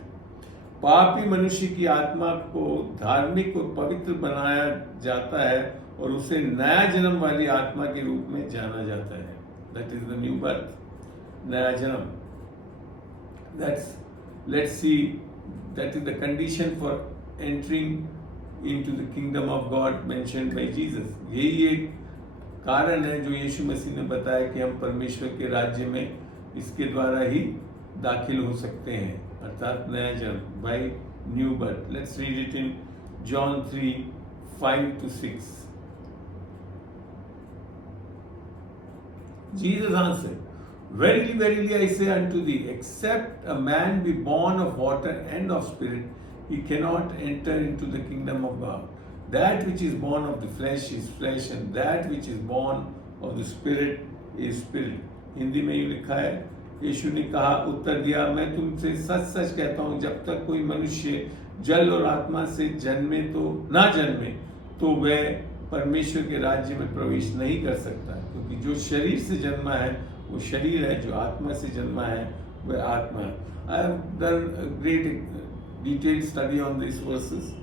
पापी मनुष्य की आत्मा को धार्मिक और पवित्र बनाया जाता है और उसे नया जन्म वाली आत्मा के रूप में जाना जाता है. That is the new birth, नया जन्म. Let's see that is the condition for entering into the kingdom of God mentioned by Jesus. यही एक कारण है जो यीशु मसीह ने बताया कि हम परमेश्वर के राज्य में इसके द्वारा ही दाखिल हो सकते हैं, अर्थात नया जन्म, by new birth. Let's read it in John 3, 5 to 6. Jesus answered, verily, verily, I say unto thee, except a man be born of water and of spirit, he cannot enter into the kingdom of God. That which is born of the flesh is flesh, and that which is born of the spirit is spirit. Hindi में यूं लिखा है, यीशु ने कहा, उत्तर दिया, मैं तुमसे सच सच कहता हूँ, जब तक कोई मनुष्य जल और आत्मा से जन्मे तो वह परमेश्वर के राज्य में प्रवेश नहीं कर सकता. क्योंकि जो शरीर से जन्मा है वो शरीर है, जो आत्मा से जन्मा है वह आत्मा है. I have done great detail study on this versus.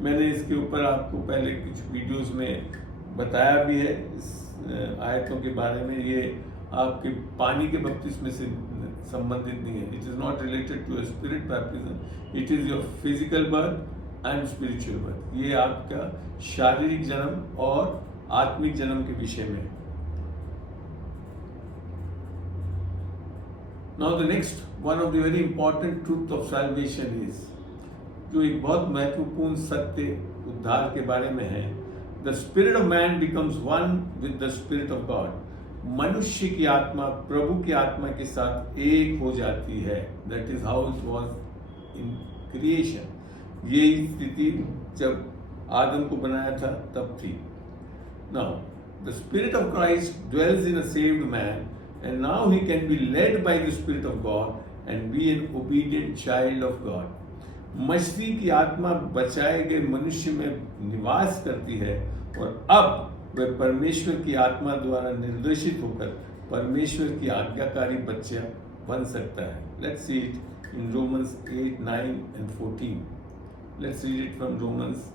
मैंने इसके ऊपर आपको पहले कुछ वीडियोस में बताया भी है इस आयतों के बारे में. ये आपके पानी के बपतिस्मे से संबंधित नहीं है. It is not related to a spirit baptism, it is your physical birth and spiritual birth. ये आपका शारीरिक जन्म और आत्मिक जन्म के विषय में. Now the next one of the very important truth of salvation is, जो एक बहुत महत्वपूर्ण सत्य उद्धार के बारे में है, the spirit of man becomes one with the spirit of God. मनुष्य की आत्मा प्रभु की आत्मा के साथ एक हो जाती है. That is how it was in creation. यही स्थिति जब आदम को बनाया था तब थी. Now the spirit of Christ dwells in a saved man, and now he can be led by the spirit of God and be an obedient child of God. मसीह की आत्मा बचाए गए मनुष्य में निवास करती है और अब वह परमेश्वर की आत्मा द्वारा निर्देशित होकर परमेश्वर की आज्ञाकारी बच्चा बन सकता है. Let's see it in Romans 8, 9 and 14. Let's read it from Romans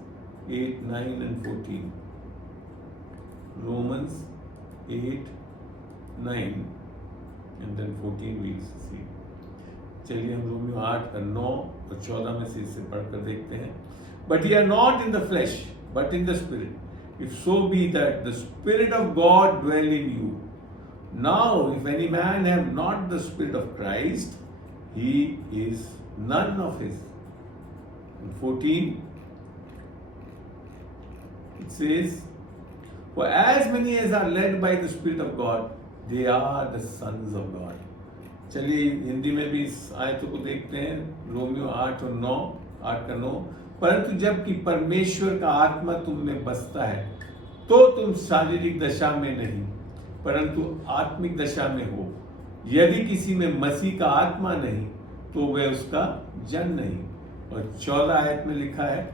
8, 9 and 14. Romans 8, 9 and then 14 we'll see. चलिए हम रोमियो 8 का 9 और 14 में से इसे पढ़कर देखते हैं. But ye are not in the flesh, but in the spirit. If so be that the Spirit of God dwell in you. Now, if any man have not the Spirit of Christ, he is none of his. In 14, it says, for as many as are led by the Spirit of God, they are the sons of God. चलिए हिंदी में भी इस आयतों को देखते हैं, Romeo 8 और 9, 8 का 9। परंतु जबकि परमेश्वर का आत्मा तुम में बसता है, तो तुम शारीरिक दशा में नहीं, परंतु आत्मिक दशा में हो। यदि किसी में मसीह का आत्मा नहीं, तो वह उसका जन नहीं। और 14 आयत में लिखा है,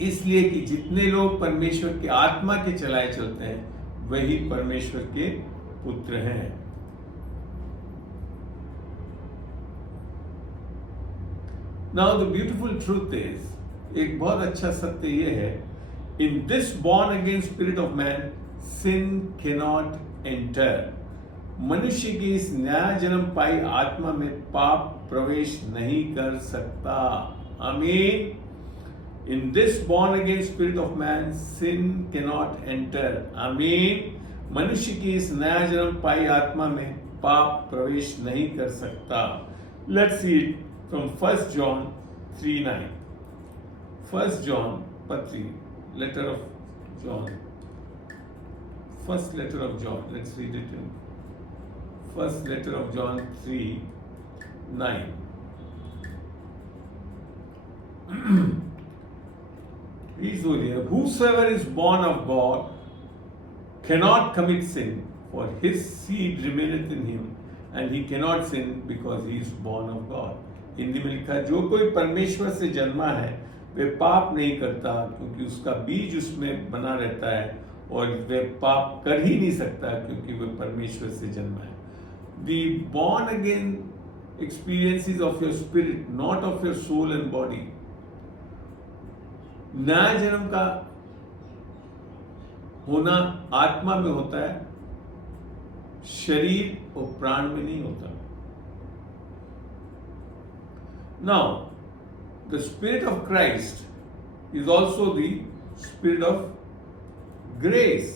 इसलिए कि जितने लोग परमेश्वर के आत्मा के चलाए चलते हैं, वही परमेश्वर के पुत्र हैं। Now the beautiful truth is, एक बहुत अच्छा सत्य यह है, in this born again spirit of man sin cannot enter. मनुष्य की इस नया जन्म पाई आत्मा में पाप प्रवेश नहीं कर सकता। आमीन। In this born again spirit of man sin cannot enter. आमीन। मनुष्य की इस नया जन्म पाई आत्मा में पाप प्रवेश नहीं कर सकता। Let's see it from 1 John 3:9। 1 John पत्री, letter of John, first letter of John, let's read it in first letter of John 3:9। Reads over here, whosoever is born of God cannot commit sin, for his seed remaineth in him, and he cannot sin because he is born of God। Hindi में लिखा है, जो कोई परमेश्वर से जन्मा है वे पाप नहीं करता, क्योंकि उसका बीज उसमें बना रहता है, और वे पाप कर ही नहीं सकता क्योंकि वे परमेश्वर से जन्मा है। The born again experiences of your spirit, not of your soul and body। नया जन्म का होना आत्मा में होता है, शरीर और प्राण में नहीं होता। Now, the Spirit of Christ is also the Spirit of grace.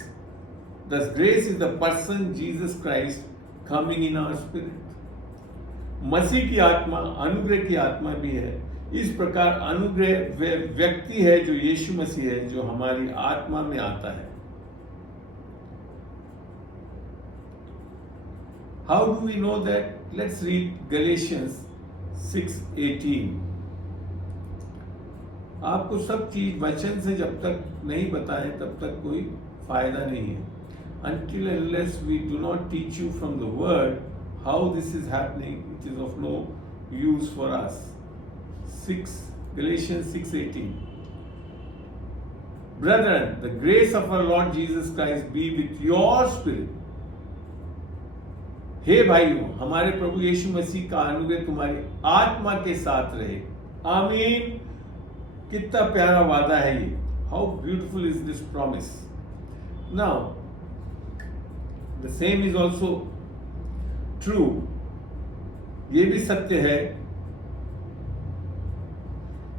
Thus, grace is the person Jesus Christ coming in our spirit। मसीह की आत्मा अनुग्रह की आत्मा भी है। इस प्रकार अनुग्रह वह व्यक्ति है जो यीशु मसीह है, जो हमारी आत्मा में आता है। How do we know that? Let's read Galatians 6:18। आपको सब चीज वचन से जब तक नहीं बताएं तब तक कोई फायदा नहीं है। Until and unless we do not teach you from the word how this is happening, it is of no use for us। Galatians 6:18। Brethren, the grace of our Lord Jesus Christ be with your spirit। हे भाइयों, हमारे प्रभु यीशु मसीह का अनुग्रह तुम्हारी आत्मा के साथ रहे। आमीन। कितना प्यारा वादा है ये। How beautiful is this promise. Now the same is also true. ये भी सत्य है,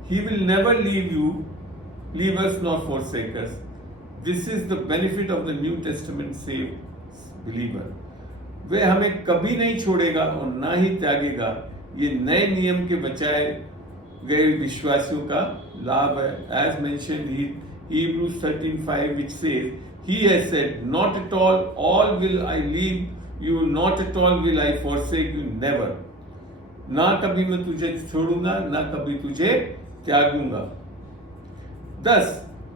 he will never leave us not forsake us। This is the benefit of the new testament saved believer. वह हमें कभी नहीं छोड़ेगा और ना ही त्यागेगा। ये नए नियम के बचाए गए विश्वासियों का लाभ है। As mentioned Hebrews 13:5 which says, he has said, not at all will I leave you, not at all will I forsake you, never। ना कभी मैं तुझे छोड़ूंगा, ना कभी तुझे त्यागूंगा। Thus,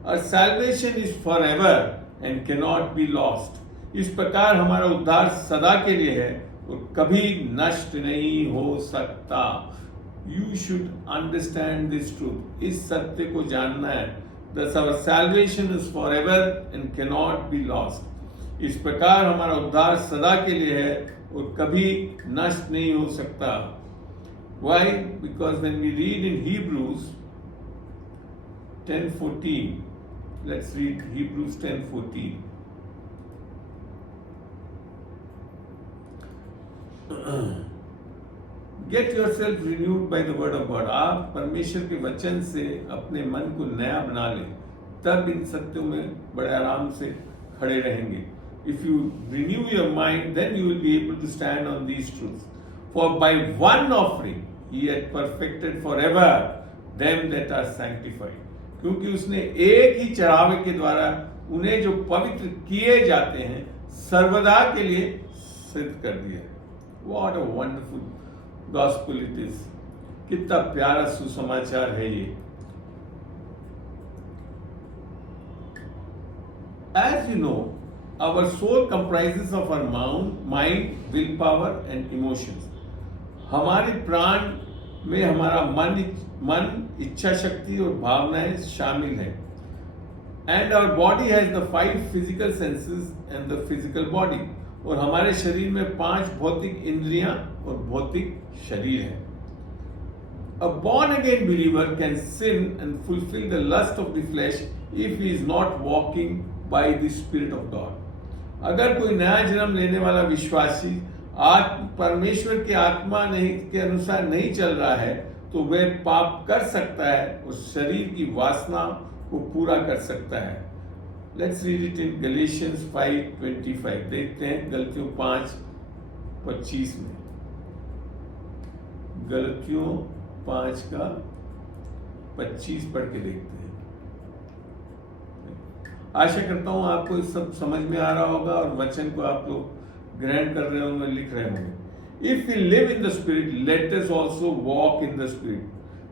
our salvation is forever and cannot be lost। इस प्रकार हमारा उद्धार सदा के लिए है और कभी नष्ट नहीं हो सकता। You should understand this truth। इस सत्य को जानना है। Thus our salvation is forever and cannot be lost। इस प्रकार हमारा उद्धार सदा के लिए है और कभी नष्ट नहीं हो सकता। Why? Because when we read in Hebrews 10:14, let's read Hebrews 10:14। Get yourself renewed by the word of God। आप परमेश्वर के वचन से अपने मन को नया बना लें, तब इन सत्यों में बड़े आराम से खड़े रहेंगे। if you renew your mind, then you will be able to stand on these truths. For by one offering he had perfected forever them that are sanctified. क्योंकि उसने एक ही चढ़ावे के द्वारा उन्हें जो पवित्र किए जाते हैं सर्वदा के लिए सिद्ध कर दिया. What a wonderful gospel it is. कितना प्यारा सुसमाचार है ये. As you know, our soul comprises of our mind, willpower and emotions. हमारे प्राण में हमारा मन, इच्छा शक्ति और भावनाएं शामिल हैं. And our body has the 5 physical senses and the physical body. और हमारे शरीर में 5 भौतिक इंद्रियां और भौतिक शरीर है. A born again believer can sin and fulfill the lust of the flesh if he is not walking by the Spirit of God. अगर कोई नया जन्म लेने वाला विश्वासी परमेश्वर की आत्मा के अनुसार नहीं चल रहा है तो वह पाप कर सकता है और शरीर की वासना को पूरा कर सकता है. Let's read it in Galatians 5:25. देखते हैं गलतियों 5:25 में. गलतियों 5 का 25 पढ़ के देखते हैं. आशा करता हूं आपको इस सब समझ में आ रहा होगा और वचन को आप लोग ग्रहण कर रहे होंगे, लिख रहे होंगे. If we live in the Spirit, let us also walk in the Spirit.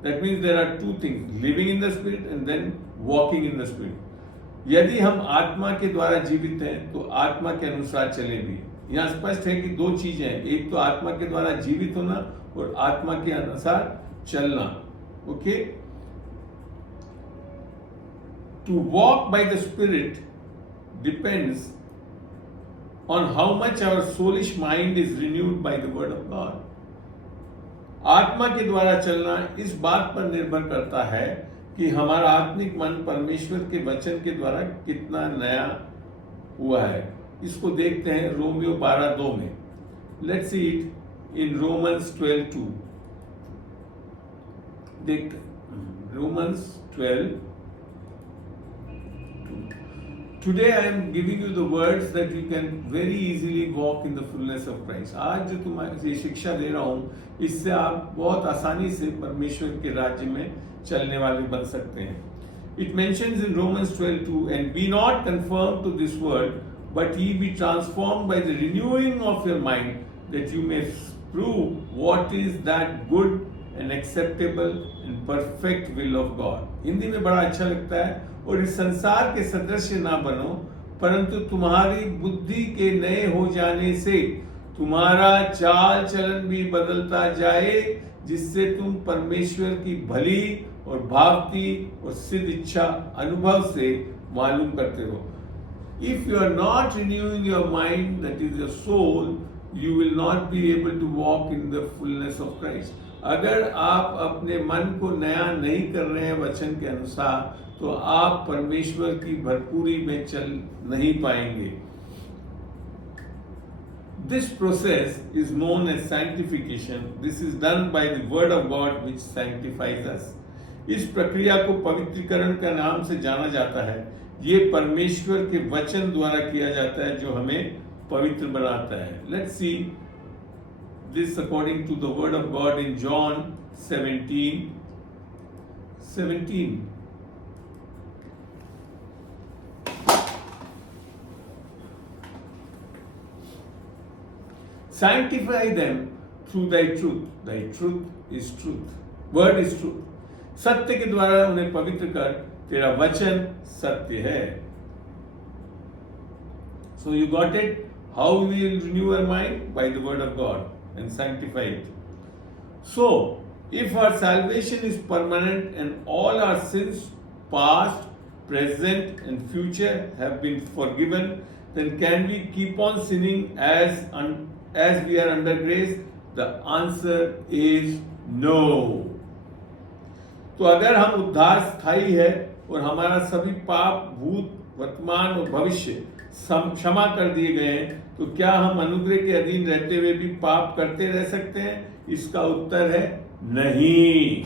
That means there are 2 things: living in the Spirit and then walking in the Spirit. यदि हम आत्मा के द्वारा जीवित हैं तो आत्मा के अनुसार चले भी. यहाँ स्पष्ट है कि 2 चीजें हैं. एक तो आत्मा के द्वारा जीवित होना और आत्मा के अनुसार चलना. Okay. To walk by the Spirit depends on how much our soulish mind is renewed by the word of God. आत्मा के द्वारा चलना इस बात पर निर्भर करता है कि हमारा आत्मिक मन परमेश्वर के वचन के द्वारा कितना नया हुआ है. इसको देखते हैं रोमियो 12:2 में. Let's see it in Romans 12:2. देखते हैं Romans 12:2. Today I am giving you the words that you can very easily walk in the fullness of Christ. आज जो तुम्हारी ये शिक्षा दे रहा हूँ, इससे आप बहुत आसानी से परमेश्वर के राज्य में चलने वाले बन सकते हैं. It mentions in Romans 12:2, and be not conformed to this world, but ye be transformed by the renewing of your mind, that you may prove what is that good and acceptable and perfect will of God. Hindi में बड़ा अच्छा लगता है. और इस संसार के सदृश ना बनो, परंतु तुम्हारी बुद्धि के नए हो जाने से तुम्हारा चाल चलन भी बदलता जाए, जिससे तुम परमेश्वर की भली और भावती और सिद्ध इच्छा अनुभव से मालूम करते रहो. If you are not renewing your mind, that is your soul, you will not be able to walk in the fullness of Christ. अगर आप अपने मन को नया नहीं कर रहे हैं वचन के अनुसार, तो आप परमेश्वर की भरपूरी में चल नहीं पाएंगे. This process is known as sanctification. This is done by the word of God which sanctifies us. इस प्रक्रिया को पवित्रीकरण का नाम से जाना जाता है. ये परमेश्वर के वचन द्वारा किया जाता है जो हमें पवित्र बनाता है. Let's see this according to the word of God in John 17:17. Sanctify them through thy truth. Thy truth is truth. Word is truth. सत्य के द्वारा उन्हें पवित्र कर, तेरा वचन सत्य है. So you got it? How we will renew our mind? By the word of God and sanctify it. So, if our salvation is permanent and all our sins, past, present and future, have been forgiven, then can we keep on sinning as we are under grace? The answer is no. तो अगर हम उद्धार स्थायी है और हमारा सभी पाप भूत, वर्तमान और भविष्य क्षमा कर दिए गए हैं, तो क्या हम अनुग्रह के अधीन रहते हुए भी पाप करते रह सकते हैं? इसका उत्तर है नहीं.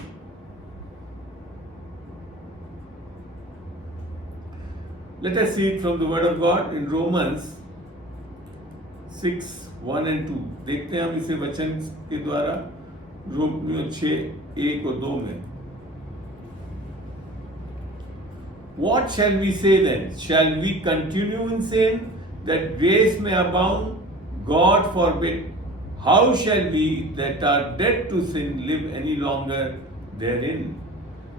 Let us see it from the word of God in Romans 6:1-2 देखते हैं हम इसे वचन के द्वारा, रोमियो 6:1-2 में। What shall we say then? Shall we continue in sin that grace may abound? God forbid. How shall we that are dead to sin live any longer therein?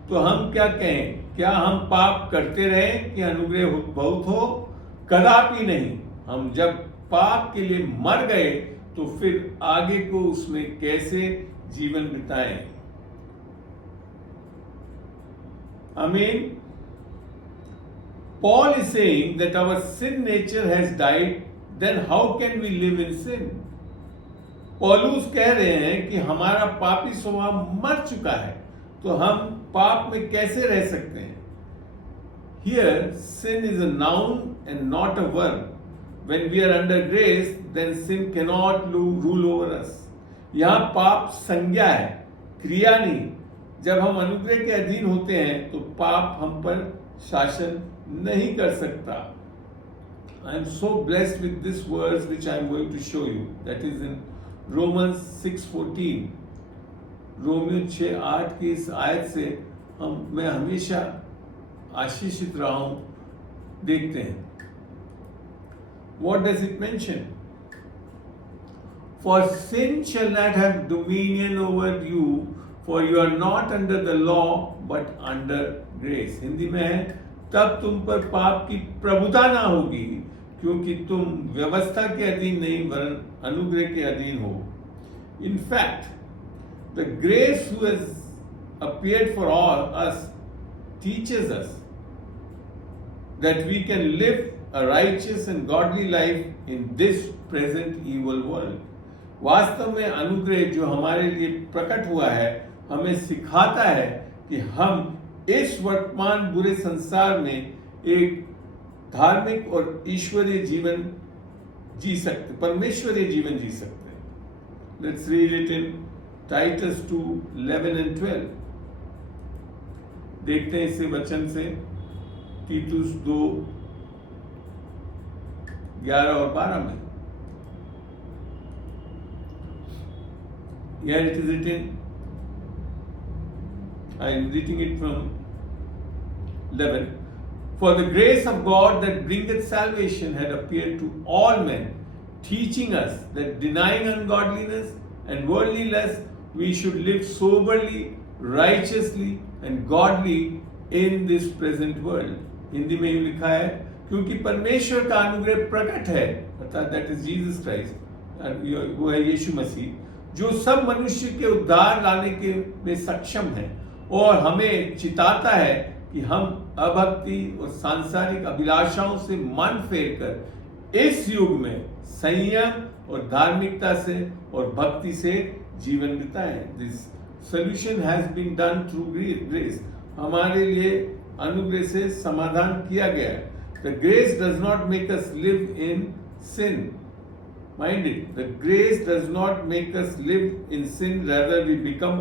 तो हम क्या कहें? क्या हम पाप करते रहें कि अनुग्रह बहुत हो? कदापि नहीं। हम जब पाप के लिए मर गए तो फिर आगे को उसमें कैसे जीवन बिताएं? आमीन। Paul is saying that our sin nature has died, then how can we live in sin? पौलुस कह रहे हैं कि हमारा पापी स्वभाव मर चुका है, तो हम पाप में कैसे रह सकते हैं? Here, sin is a noun and not a verb. When we are under grace, then sin cannot rule over us. यहाँ पाप संज्ञा है, क्रिया नहीं। जब हम अनुग्रह के अधीन होते हैं तो पाप हम पर शासन नहीं कर सकता। I am so blessed with this verse which I am going to show you. That is in Romans 6:14. Romeo 6:8 की इस आयत से मैं हमेशा आशीषित रहा हूं। देखते हैं। What does it mention? For sin shall not have dominion over you, for you are not under the law but under grace. Hindi में है, तब तुम पर पाप की प्रभुता ना होगी, क्योंकि तुम व्यवस्था के अधीन नहीं वरन अनुग्रह के अधीन हो। In fact, the grace who has appeared for all us teaches us that we can live a righteous and godly life in this present evil world. वास्तव में अनुग्रह जो हमारे लिए प्रकट हुआ है हमें सिखाता है कि हम इस वर्तमान बुरे संसार में एक धार्मिक और ईश्वरीय जीवन जी सकते, परमेश्वरीय जीवन जी सकते हैं। Let's read it in Titus 2:11-12. देखते हैं इसे वचन से, तीतुस 2:11 और 12 में। Here it is written, I am reading it from 11. For the grace of God that bringeth salvation had appeared to all men, teaching us that denying ungodliness and worldly lust, we should live soberly, righteously and godly in this present world. Hindi में यूं लिखा है, क्योंकि परमेश्वर का अनुग्रह प्रकट है, अर्थात दैट इज जीसस क्राइस्ट, वो है यीशु मसीह, जो सब मनुष्य के उद्धार लाने के में सक्षम है और हमें चिताता है कि हम अभक्ति और सांसारिक अभिलाषाओं से मन फेर कर इस युग में संयम और धार्मिकता से और भक्ति से जीवन बिताएं। This solution has been done through grace. हमारे लिए अनुग्रह से समाधान किया गया है। The grace does not make us live in sin. Mind it, the grace does not make us live in sin, rather we come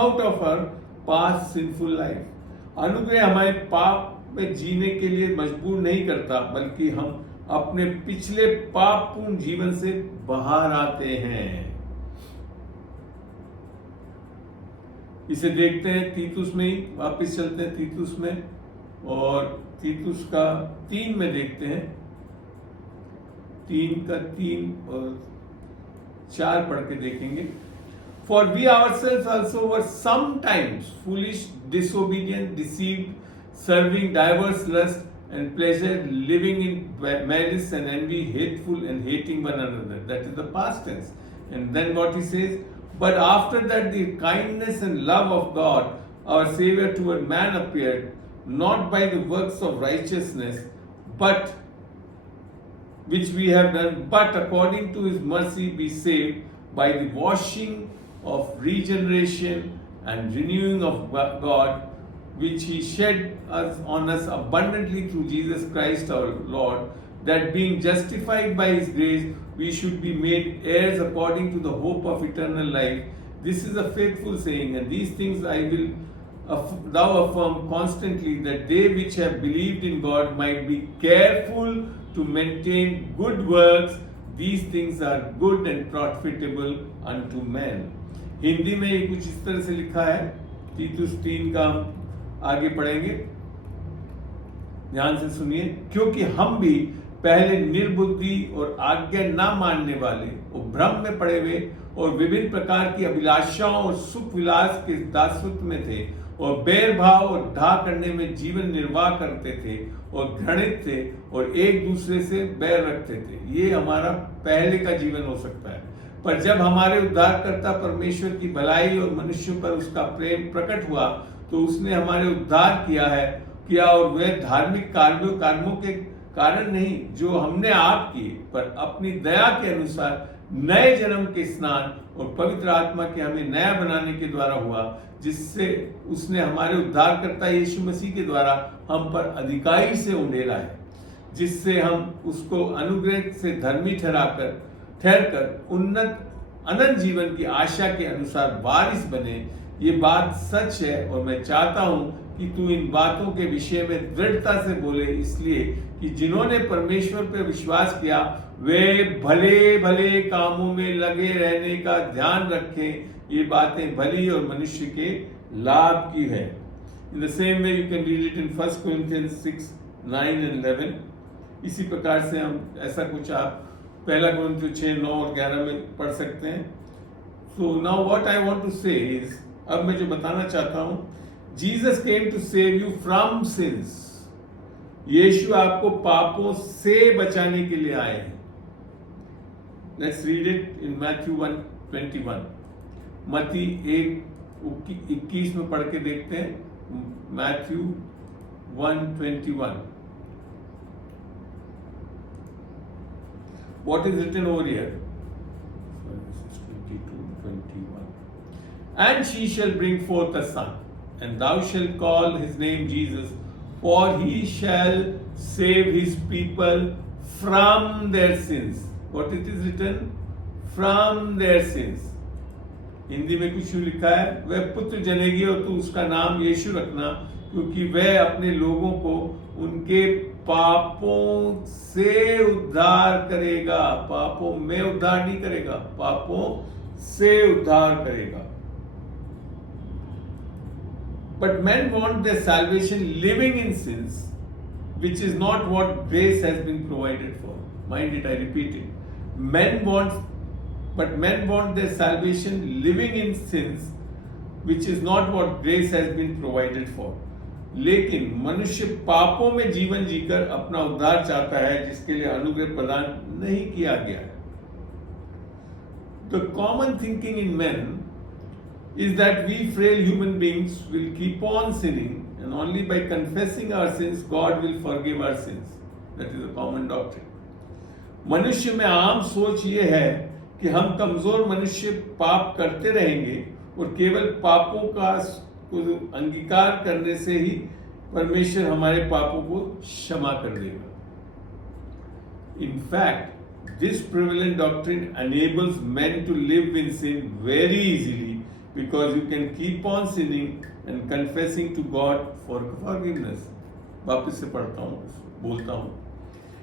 out of our past sinful life. अनुग्रह हमारे पाप में जीने के लिए मजबूर नहीं करता, बल्कि हम अपने पिछले पापपूर्ण जीवन से बाहर आते हैं। इसे देखते हैं तीतुस में ही, वापस चलते हैं तीतुस में और तीतुस का 3 में देखते हैं। 3 का 3 और 4 पढ़ के देखेंगे। For we ourselves also were sometimes foolish, disobedient, deceived, serving diverse lusts and pleasure, living in malice and envy, hateful and hating one another. That is the past tense. And then what he says, but after that the kindness and love of God, our Savior toward man appeared, not by the works of righteousness, but which we have done, but according to his mercy be saved by the washing of regeneration and renewing of God, which he shed on us abundantly through Jesus Christ our Lord, that being justified by his grace, we should be made heirs according to the hope of eternal life. This is a faithful saying, and these things I will thou affirm constantly, that they which have believed in God might be careful to maintain good works. these things are good and profitable unto men. Hindi में ये कुछ इस तरह से लिखा है, तीतुस 3 का हम आगे पढ़ेंगे, ध्यान से सुनिए। क्योंकि हम भी पहले निर्बुद्धि और आज्ञा न मानने वाले और भ्रम में पड़े हुए और विभिन्न प्रकार की अभिलाषाओं और सुख विलास के दासत्व में थे और बैर भाव और ढा करने में जीवन निर्वाह करते थे और घृणित थे और एक दूसरे से बैर रखते थे। ये हमारा पहले का जीवन हो सकता है। पर जब हमारे उद्धारकर्ता परमेश्वर की भलाई और मनुष्यों पर उसका प्रेम प्रकट हुआ तो उसने हमारे उद्धार किया और वह धार्मिक कर्मों के कारण नहीं जो हमने आप किए, पर अपनी दया के अनुसार नए जन्म के स्नान और पवित्र आत्मा के हमें नया बनाने के द्वारा हुआ, जिससे उसने हमारे उद्धारकर्ता यीशु मसीह के द्वारा हम पर अधिकारी से उंडेला है, जिससे हम उसको अनुग्रह से धर्मी ठहरकर अनंत जीवन की आशा के अनुसार वारिस बने। ये बात सच है और मैं चाहता हूं कि तू इन बातों के विषय में दृढ़ता से बोले, इसलिए कि जिन्होंने परमेश्वर पर विश्वास किया वे भले भले कामों में लगे रहने का ध्यान रखें। ये बातें भली और मनुष्य के लाभ की है। In the same way you can read it in 1 Corinthians 6, 9 and 11। इसी प्रकार से हम ऐसा कुछ आप 1 Corinthians 6, 9 और 11 में पढ़ सकते हैं। So now what I want to say is, अब मैं जो बताना चाहता हूं, Jesus came to save you from sins. यीशु आपको पापों से बचाने के लिए आए हैं। Let's read it in Matthew 1:21। मत्ती 1:21 में पढ़ के देखते हैं। Matthew 1:21। What is written over here? This is 22:21. And she shall bring forth a son, and thou shalt call his name Jesus, for he shall save his people from their sins. What it is written? From their sins. Hindi में कुछ लिखा है, वह पुत्र जनेगी और तू उसका नाम यीशु रखना, क्योंकि वह अपने लोगों को उनके पापों से उद्धार करेगा। पापों में उद्धार नहीं करेगा, पापों से उद्धार करेगा। But men want their salvation living in sins, which is not what grace has been provided for. Mind it, I repeat it. Men want their salvation living in sins, which is not what grace has been provided for. लेकिन मनुष्य पापों में जीवन जीकर अपना उद्धार चाहता है, जिसके लिए अनुग्रह प्रदान नहीं किया गया है। The common thinking in men is that we frail human beings will keep on sinning, and only by confessing our sins God will forgive our sins. That is a common doctrine. मनुष्य में आम सोच ये है कि हम कमजोर मनुष्य पाप करते रहेंगे और केवल पापों का अंगीकार करने से ही परमेश्वर हमारे पापों को क्षमा कर देगा। In fact, this prevalent doctrine enables men to live in sin very easily, because you can keep on sinning and confessing to God for forgiveness. वापस से बोलता हूँ।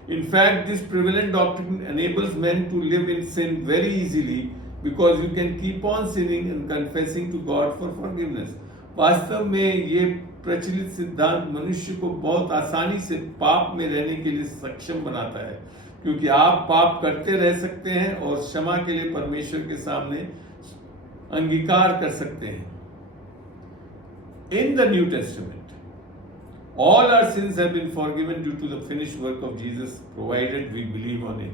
In fact, this prevalent doctrine enables men to live in sin very easily, because you can keep on sinning and confessing to God for forgiveness. वास्तव में ये प्रचलित सिद्धांत मनुष्य को बहुत आसानी से पाप में रहने के लिए सक्षम बनाता है, क्योंकि आप पाप करते रह सकते हैं और क्षमा के लिए परमेश्वर के सामने अंगीकार कर सकते हैं। In the New Testament, all our sins have been forgiven due to the finished work of Jesus, provided we believe on it.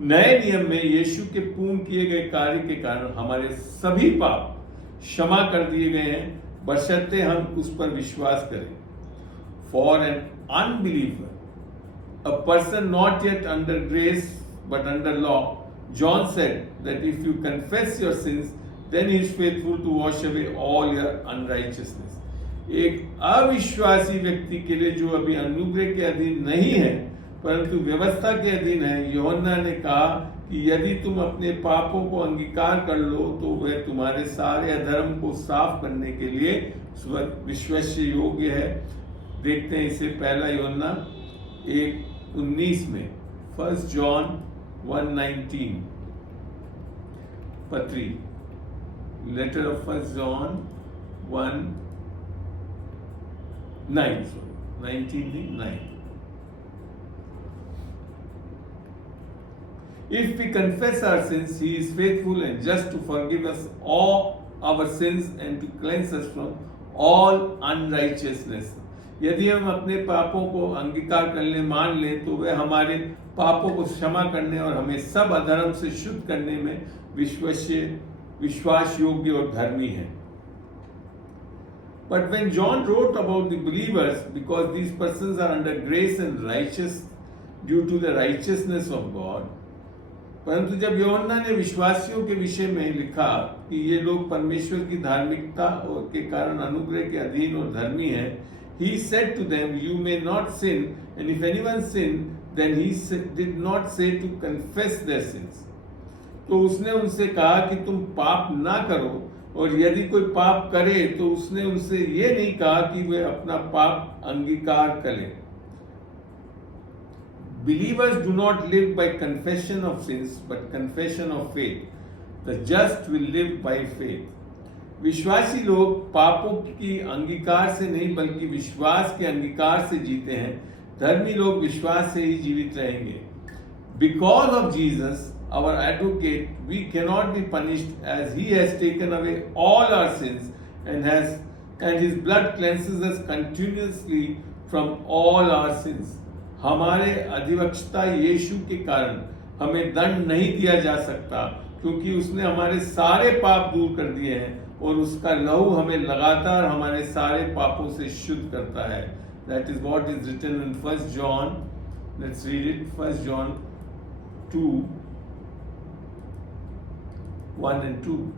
नए नियम में यीशु के पूर्ण किए गए कार्य के कारण हमारे सभी पाप क्षमा कर दिए गए हैं, बशर्ते हम उस पर विश्वास करें। For an unbeliever, a person not yet under grace but under law, John said that if you confess your sins, then he is faithful to wash away all your unrighteousness. एक अविश्वासी व्यक्ति के लिए जो अभी अनुग्रह के अधीन नहीं है परंतु व्यवस्था के अधीन है, यूहन्ना ने कहा कि यदि तुम अपने पापों को अंगीकार कर लो तो वह तुम्हारे सारे अधर्म को साफ करने के लिए विश्वास योग्य है। देखते हैं इसे 1 यूहन्ना 1:19 में। 1 John 1:19 पर 3. Letter of 1 John 1:9. 19:9. If we confess our sins, He is faithful and just to forgive us all our sins and to cleanse us from all unrighteousness. यदि हम अपने पापों को अंगीकार कर लें, मान लें, तो वह हमारे पापों को क्षमा करने और हमें सब अधर्म से शुद्ध करने में विश्वास योग्य और धर्मी है. But when John wrote about the believers, because these persons are under grace and righteous due to the righteousness of God, परंतु जब यूहन्ना ने विश्वासियों के विषय में लिखा कि ये लोग परमेश्वर की धार्मिकता के कारण अनुग्रह के अधीन और धर्मी हैं, he said to them, you may not sin, and if anyone sin, then he did not say to confess their sins. तो उसने उनसे कहा कि तुम पाप ना करो, और यदि कोई पाप करे तो उसने उनसे ये नहीं कहा कि वे अपना पाप अंगीकार करें. Believers do not live by confession of sins, but confession of faith. The just will live by faith. विश्वासी लोग पापों की अंगीकार से नहीं बल्कि विश्वास के अंगीकार से जीते हैं. धर्मी लोग विश्वास से ही जीवित रहेंगे. Because of Jesus, our advocate, we cannot be punished as He has taken away all our sins and His blood cleanses us continuously from all our sins. हमारे अधिवक्ता यीशु के कारण हमें दंड नहीं दिया जा सकता, क्योंकि उसने हमारे सारे पाप दूर कर दिए हैं और उसका लहू हमें लगातार हमारे सारे पापों से शुद्ध करता है. That is what is written in 1 John. Let's read it. 1 John 2, 1 and 2.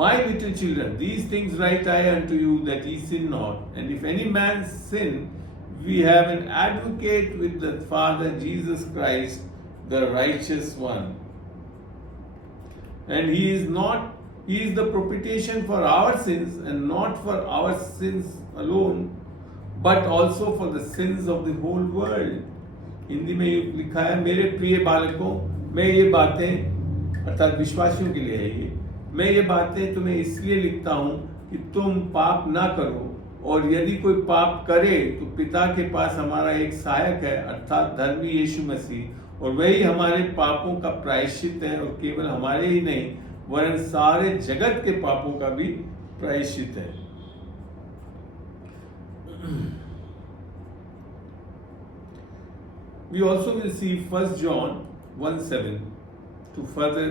My little children, these things write I unto you, that ye sin not. And if any man sin, we have an advocate with the Father, Jesus Christ, the righteous one. And he is the propitiation for our sins, and not for our sins alone, but also for the sins of the whole world. Hindi में लिखा है, मेरे प्रिय बालकों, मैं ये बातें, अर्थात विश्वासियों के लिए है ये, मैं ये बातें तुम्हें इसलिए लिखता हूँ कि तुम पाप ना करो, और यदि कोई पाप करे तो पिता के पास हमारा एक सहायक है, अर्थात धर्मी यीशु मसीह, और वही हमारे पापों का प्रायश्चित है, और केवल हमारे ही नहीं वरन सारे जगत के पापों का भी प्रायश्चित है. We also will see 1 John 1:7 to further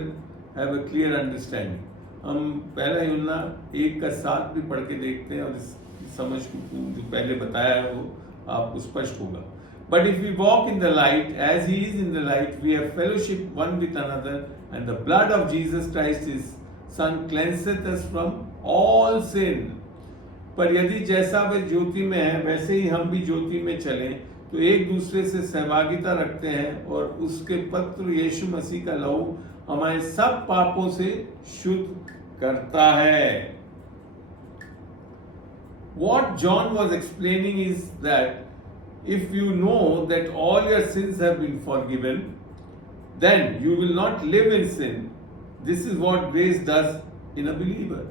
have a clear understanding. हम पहला यूहन्ना 1:7 भी पढ़ के देखते हैं, और इस समझ को जो पहले बताया है वो आपको स्पष्ट होगा. But if we walk in the light as He is in the light, we have fellowship one with another, and the blood of Jesus Christ His Son cleanseth us from all sin. पर यदि जैसा वह ज्योति में है वैसे ही हम भी ज्योति में चलें, तो एक दूसरे से सहभागिता रखते हैं, और उसके पुत्र यीशु मसीह का लहू हमारे सब पापों से शुद्ध करता है. What John was explaining is that if you know that all your sins have been forgiven, then you will not live in sin. This is what grace does in a believer.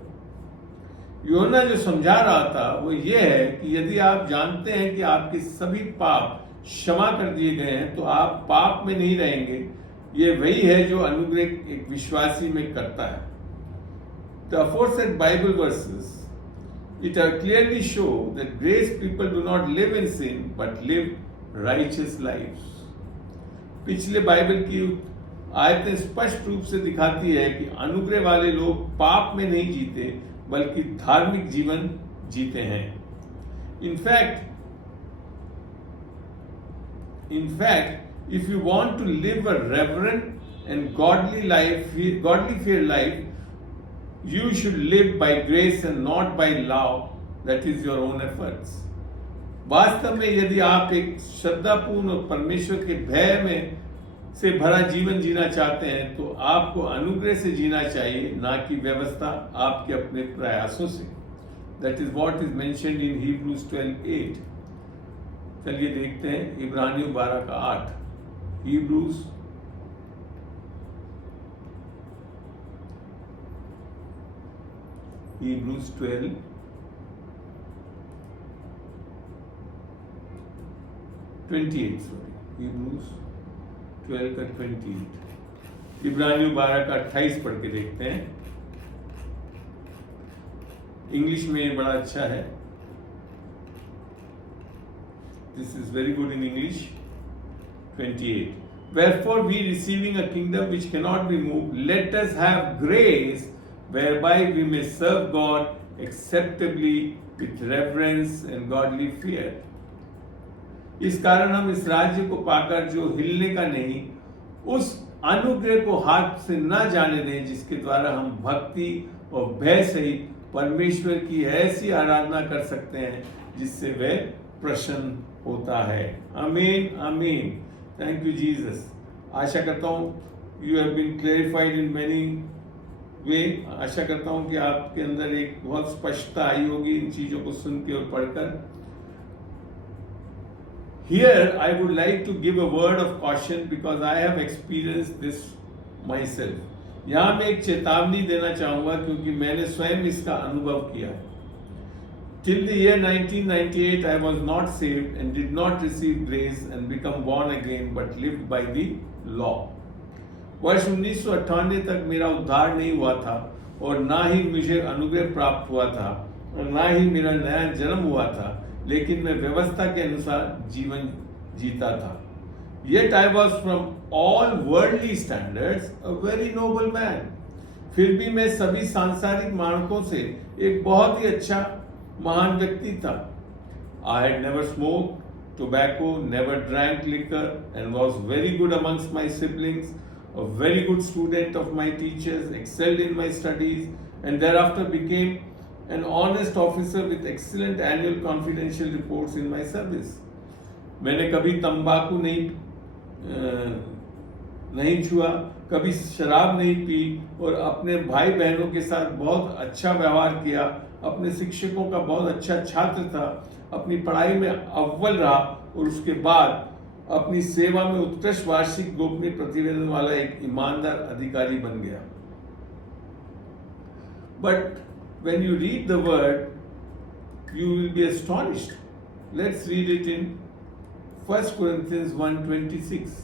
यूहन्ना जो समझा रहा था वो ये है कि यदि आप जानते हैं कि आपके सभी पाप क्षमा कर दिए गए हैं, तो आप पाप में नहीं रहेंगे. ये वही है जो अनुग्रह एक विश्वासी में करता है. The aforesaid Bible verses, it clearly show that grace people do not live in sin but live righteous lives. पिछले बाइबल की आयतें स्पष्ट रूप से दिखाती है कि अनुग्रह वाले लोग पाप में नहीं जीते बल्कि धार्मिक जीवन जीते हैं. In fact, if you want to live a reverent and godly fear life, you should live by grace and not by law, that is your own efforts. वास्तव में यदि आप एक श्रद्धापूर्ण और परमेश्वर के भय में से भरा जीवन जीना चाहते हैं, तो आपको अनुग्रह से जीना चाहिए, ना कि व्यवस्था आपके अपने प्रयासों से. That is what is mentioned in Hebrews 12:8. चलिए देखते हैं इब्रानियों 12 का 8, Hebrews 12 28, सॉरी, Hebrews 12 का 28, इब्रानियों 12 का 28 पढ़ के देखते हैं। इंग्लिश में बड़ा अच्छा है, this is very good in English. 28, wherefore we receiving a kingdom which cannot be moved, let us have grace whereby we may serve God acceptably with reverence and godly fear। इस कारण हम इस राज्य को पाकर जो हिलने का नहीं, उस अनुग्रह को हाथ से न जाने दें जिसके द्वारा हम भक्ति और भय सहित परमेश्वर की ऐसी आराधना कर सकते हैं जिससे वह प्रसन्न होता है। आमीन आमीन। Thank you Jesus. आशा करता हूँ you have been clarified in many way. आशा करता हूँ कि आपके अंदर एक बहुत स्पष्टता आई होगी इन चीजों को सुन के और पढ़कर। Here I would like to give a word of caution because I have experienced this myself. यहाँ मैं एक चेतावनी देना चाहूँगा क्योंकि मैंने स्वयं इसका अनुभव किया है। Till the year 1998 I was not saved and did not receive grace and become born again but lived by the law. वर्ष 1998 तक मेरा उद्धार नहीं हुआ था और ना ही मुझे अनुग्रह प्राप्त हुआ था और ना ही मेरा नया जन्म हुआ था, लेकिन मैं व्यवस्था के अनुसार जीवन जीता था। Yet I was from all worldly standards a very noble man. फिर भी मैं सभी सांसारिक मानकों से एक बहुत ही अच्छा महान व्यक्ति था। I had never smoked tobacco, never drank liquor, and was very good amongst my siblings, a very good student of my teachers, excelled in my studies, and thereafter became an honest officer with excellent annual confidential reports in my service. मैंने कभी तंबाकू नहीं छुआ, कभी शराब नहीं P और अपने भाई बहनों के साथ बहुत अच्छा व्यवहार किया, अपने शिक्षकों का बहुत अच्छा छात्र था, अपनी पढ़ाई में अव्वल रहा और उसके बाद अपनी सेवा में उत्कृष्ट वार्षिक गोपनीय प्रतिवेदन वाला एक ईमानदार अधिकारी बन गया। But when you read the word, you will be astonished. Let's read it in 1 Corinthians 1:26.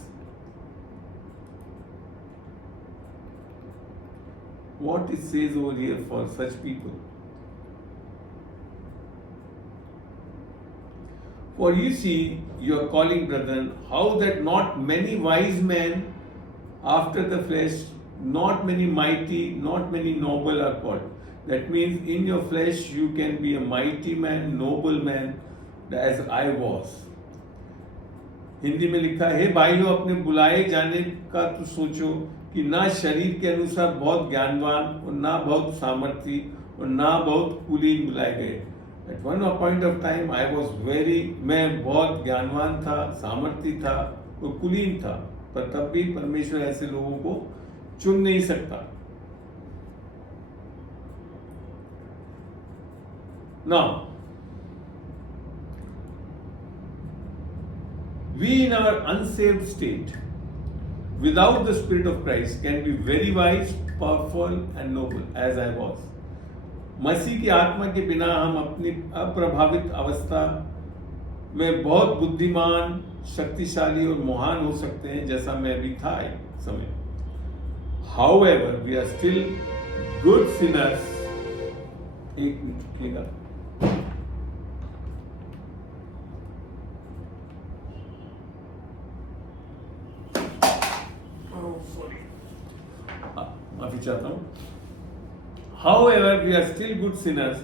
What it says over here for such people. For you see, you are calling, brethren, how that not many wise men after the flesh, not many mighty, not many noble are called. That means in your flesh you can be a mighty man, noble man, as I was. Hindi में लिखा है, हे भाइयों, अपने बुलाए जाने का तो सोचो कि ना शरीर के अनुसार बहुत ज्ञानवान और ना बहुत सामर्थी और ना बहुत कुलीन बुलाए गए। At one point of time I was मैं बहुत ज्ञानवान था, सामर्थी था और कुलीन था, पर तब भी परमेश्वर ऐसे लोगों को चुन नहीं सकता। Now, we in our unsaved state, without the Spirit of Christ, can be very wise, powerful and noble, as I was. मसीह की आत्मा के बिना हम अपनी अप्रभावित अवस्था में बहुत बुद्धिमान, शक्तिशाली और महान हो सकते हैं, जैसा मैं भी था एक समय। However, we are still good sinners. एक मिनट रुकिएगा। माफी चाहता हूँ। However, we are still good sinners,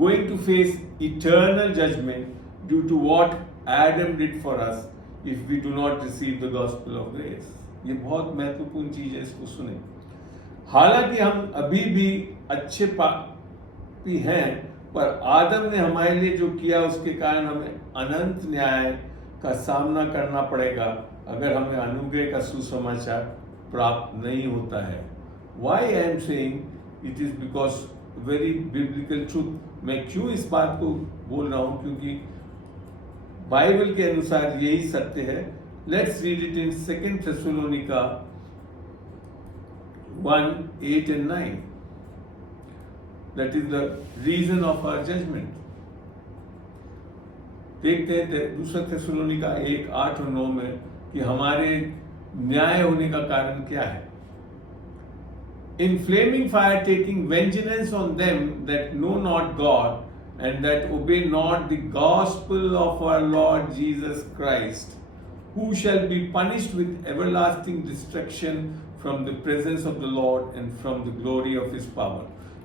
going to face eternal judgment due to what Adam did for us if we do not receive the gospel of grace. ये बहुत महत्वपूर्ण चीज है, इसको सुने। हालांकि हम अभी भी अच्छे पापी हैं, पर आदम ने हमारे लिए जो किया उसके कारण हमें अनंत न्याय का सामना करना पड़ेगा अगर हमें अनुग्रह का सुसमाचार प्राप्त नहीं होता है। Why I am saying it is because very biblical truth. मैं क्यों इस बात को बोल रहा हूँ, क्योंकि बाइबल के अनुसार यही सत्य है। Let's read it in 2 Thessalonica 1:8-9। That is the reason of our judgement. देखते हैं 2 थेसलोनिका 1:8 और 9 में कि हमारे न्याय होने का कारण क्या है। In flaming fire taking vengeance on them that know not God and that obey not the gospel of our Lord Jesus Christ, who shall be punished with everlasting destruction from the presence of the Lord and from the glory of his power.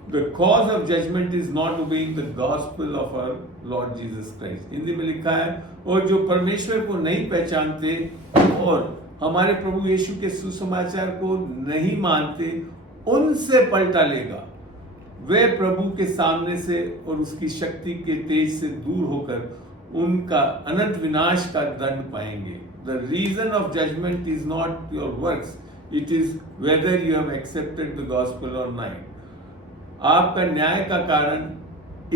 The cause of judgment is not obeying the gospel of our Lord Jesus Christ. Hindi में लिखा है, और जो परमेश्वर को नहीं पहचानते और हमारे प्रभु यीशु के सुसमाचार को नहीं मानते, उनसे पलटा लेगा। वे प्रभु के सामने से और उसकी शक्ति के तेज से दूर होकर उनका अनंत विनाश का दंड पाएंगे। The reason of judgment is not your works, it is whether you have accepted the gospel or not. आपका न्याय का कारण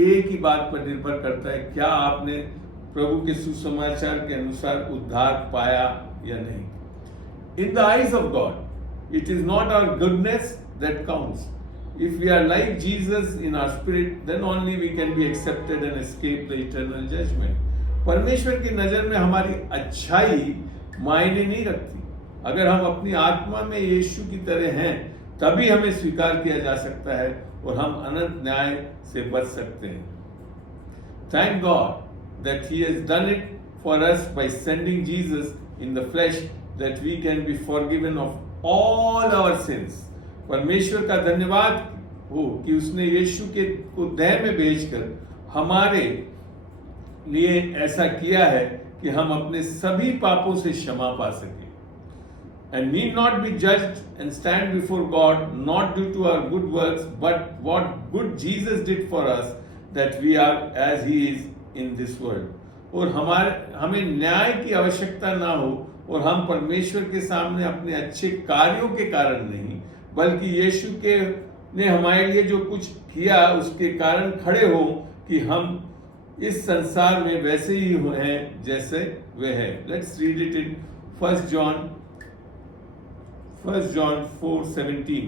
एक ही बात पर निर्भर करता है, क्या आपने प्रभु के सुसमाचार के अनुसार उद्धार पाया या नहीं। In the eyes of God, it is not our goodness that counts. If we are like Jesus in our spirit, then only we can be accepted and escape the eternal judgment. परमेश्वर की नजर में हमारी अच्छाई मायने नहीं रखती। अगर हम अपनी आत्मा में यीशु की तरह हैं, तभी हमें स्वीकार किया जा सकता है और हम अनंत न्याय से बच सकते हैं। Thank God that He has done it for us by sending Jesus in the flesh, that we can be forgiven of all our sins. परमेश्वर का धन्यवाद हो कि उसने यीशु के को देह में भेजकर हमारे लिए ऐसा किया है कि हम अपने सभी पापों से क्षमा पा सकें। And need not be judged and stand before God not due to our good works, but what good Jesus did for us, that we are as He is in this world. और हमें न्याय की आवश्यकता ना हो और हम परमेश्वर के सामने अपने अच्छे कार्यों के कारण नहीं, बल्कि यीशु के ने हमारे लिए जो कुछ किया उसके कारण खड़े हो कि हम इस संसार में वैसे ही हैं जैसे वे हैं। Let's read it in 1 John 4:17।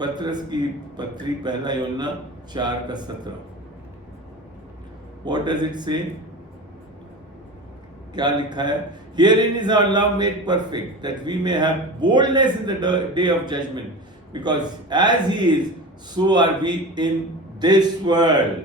पत्रस की पत्री पहला यूहन्ना 4:17। What does it say? क्या लिखा है? Herein is our love made perfect, that we may have boldness in the day of judgment, because as He is, so are we in this world.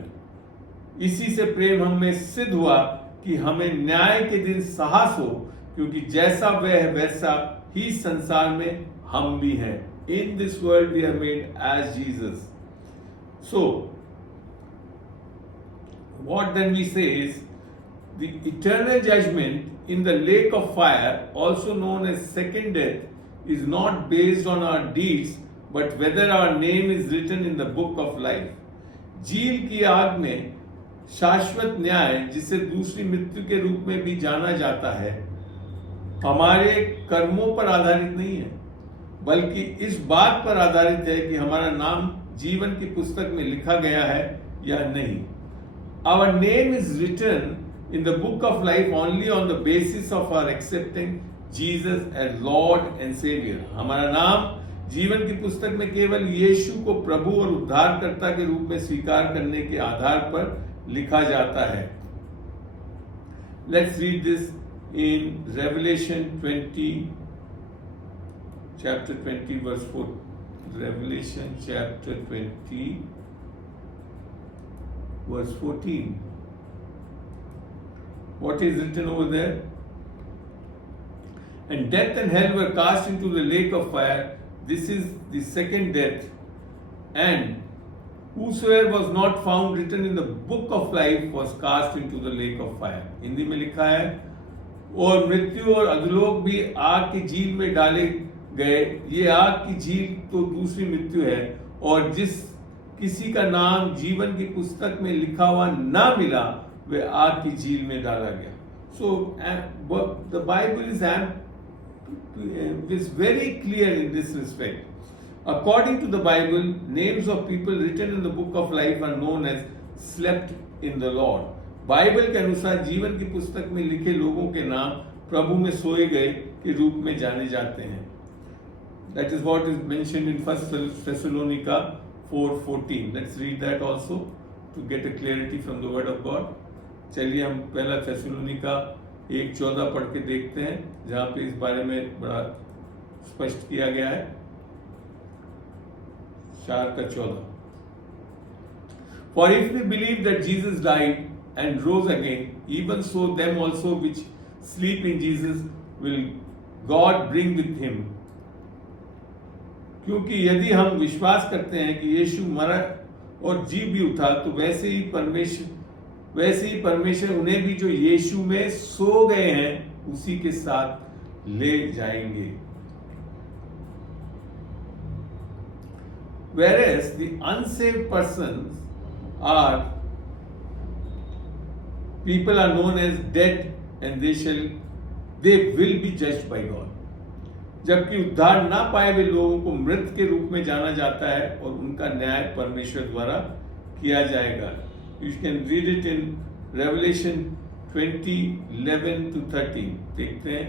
इसी से प्रेम हम में सिद्ध हुआ कि हमें न्याय के दिन साहस हो, क्योंकि जैसा वह है वैसा ही संसार में हम भी हैं। In this world we are made as Jesus. So, what then we say is, the eternal judgment in the lake of fire, also known as second death, is not based on our deeds, but whether our name is written in the book of life. झील की आग में शाश्वत न्याय, जिसे दूसरी मृत्यु के रूप में भी जाना जाता है, हमारे कर्मों पर आधारित नहीं है, बल्कि इस बात पर आधारित है कि हमारा नाम जीवन की पुस्तक में लिखा गया है या नहीं। Our name is written in the book of life only on the basis of our accepting Jesus as Lord and Savior. हमारा नाम जीवन की पुस्तक में केवल यीशु को प्रभु और उद्धारकर्ता के रूप में स्वीकार करने के आधार पर लिखा जाता है। Let's read this in Revelation 20, chapter 20, verse 4. Revelation chapter 20, verse 14. What is written over there? And death and hell were cast into the lake of fire. This is the second death. And whosoever was not found written in the book of life was cast into the lake of fire. Hindi में लिखा है, और मृत्यु और अधोलोक भी आग की झील में डाले गए। ये आग की झील तो दूसरी मृत्यु है, और जिस किसी का नाम जीवन की पुस्तक में लिखा हुआ ना मिला, वे आग की झील में डाला गया। So the Bible is very clear in this respect. According to the Bible, names of people written in the book of life are known as slept in the Lord. Bible के अनुसार जीवन की पुस्तक में लिखे लोगों के नाम प्रभु में सोए गए के रूप में जाने जाते हैं. That is what is mentioned in 1 Thessalonica 4:14. Let's read that also to get a clarity from the word of God. चलिए हम पहला थेसलोनिका 1:14 पढ़ के देखते हैं, जहाँ पे इस बारे में बड़ा स्पष्ट किया गया है. 4:14. For if we believe that Jesus died and rose again, even so them also which sleep in Jesus will God bring with him. क्योंकि यदि हम विश्वास करते हैं कि यीशु मरा और जी भी उठा, तो वैसे ही परमेश्वर उन्हें भी जो यीशु में सो गए हैं उसी के साथ ले जाएंगे. Whereas the unsaved persons are people are known as dead and they will be judged by God. जबकि उद्धार ना पाए हुए लोगों को मृत के रूप में जाना जाता है और उनका न्याय परमेश्वर द्वारा किया जाएगा. You can read it in Revelation 20:11-13. देखते हैं.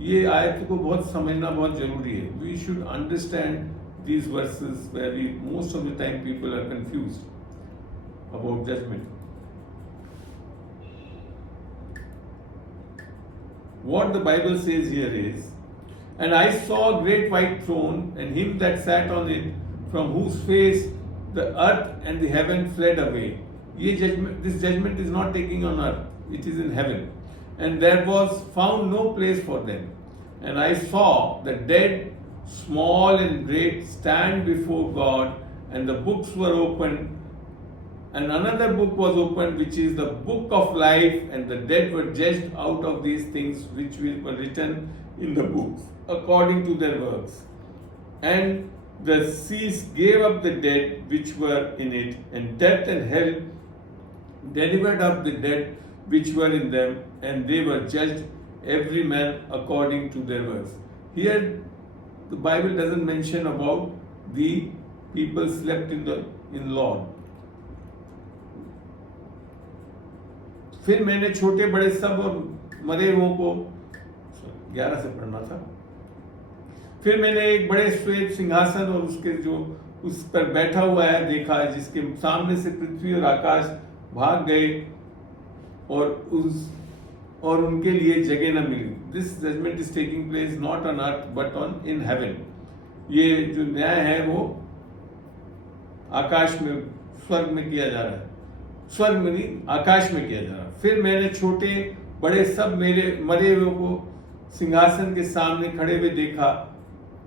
ये आयत को बहुत समझना बहुत जरूरी है. We should understand these verses where most of the time people are confused about judgment. What the Bible says here is, and I saw a great white throne, and him that sat on it, from whose face the earth and the heaven fled away. This judgment is not taking on earth, it is in heaven. And there was found no place for them. And I saw the dead, small and great, stand before God, and the books were opened. And another book was opened, which is the book of life, and the dead were judged out of these things which were written in the books, according to their works. And the seas gave up the dead which were in it, and death and hell delivered up the dead which were in them, and they were judged every man according to their works. Here, the Bible doesn't mention about the people slept in Lord. फिर मैंने छोटे बड़े सब और मरे हुओं को 11 से पढ़ना था. फिर मैंने एक बड़े श्वेत सिंहासन और उसके जो उस पर बैठा हुआ है देखा, जिसके सामने से पृथ्वी और आकाश भाग गए और उनके लिए जगह न मिली. This judgement is taking place not on earth but on in heaven. ये जो न्याय है वो आकाश में, स्वर्ग में किया जा रहा है. स्वर्ग में नहीं, आकाश में किया जा रहा है. फिर मैंने छोटे बड़े सब मेरे मरे हुए को सिंहासन के सामने खड़े हुए देखा,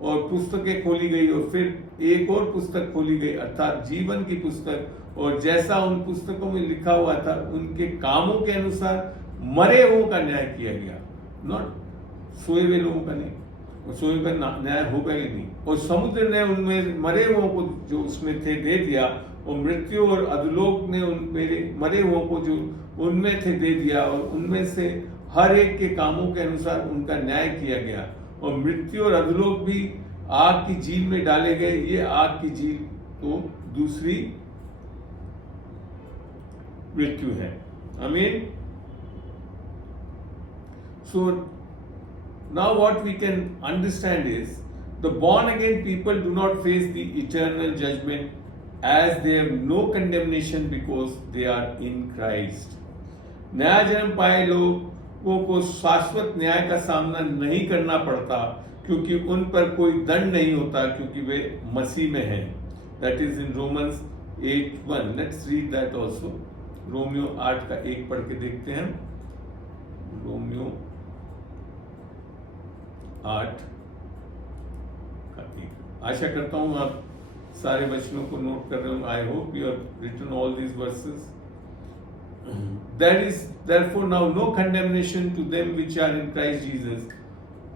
और पुस्तकें खोली गई, और फिर एक और पुस्तक खोली गई, अर्थात जीवन की पुस्तक. और जैसा उन पुस्तकों में लिखा हुआ था उनके कामों के अनुसार मरे हुओं का न्याय किया गया. नॉट सोए हुए लोगों का नहीं, और सोए का न्याय होगा ही नहीं. और समुद्र ने उनमें मरे हुओं को जो उसमें थे दे दिया, और मृत्यु और अधोलोक ने उन मेरे मरे हुओं को जो उनमें थे दे दिया, और उनमें से हर एक के कामों के अनुसार उनका न्याय किया गया. और मृत्यु और अधोलोक भी आग की झील में डाले गए. ये आग की झील तो दूसरी मृत्यु है. आमीन. So now what we can understand is the born again people do not face the eternal judgment, as they have no condemnation because they are in Christ. नया जन्म पाए लोगों को शाश्वत न्याय का सामना नहीं करना पड़ता, क्योंकि उन पर कोई दंड नहीं होता, क्योंकि वे मसीह में हैं. That is in Romans 8:1. Let's read that also. Romeo 8 का 1 पढ़ के देखते हैं. रोमियो 8 का 1. आशा करता हूं आप सारे वचनों को नोट कर रहे हो. I hope you have written all these verses. There is therefore now no condemnation to them which are in Christ Jesus,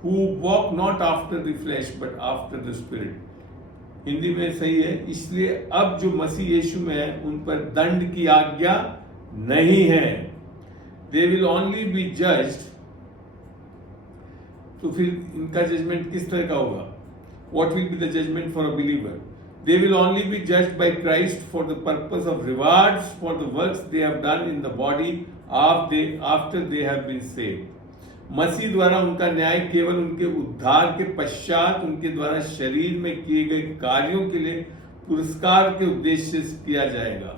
who walk not after the flesh but after the Spirit. Hindi में सही है. इसलिए अब जो मसीह यीशु में है उन पर दंड की आज्ञा नहीं है. They will only be judged. तो फिर इनका जजमेंट किस तरह का होगा? What will be the judgment for a believer? They will only be judged by Christ for the purpose of rewards for the works they have done in the body after they have been saved. मसीह द्वारा उनका न्याय केवल उनके उद्धार के पश्चात उनके द्वारा शरीर में किए गए कार्यों के लिए पुरस्कार के उद्देश्य से किया जाएगा.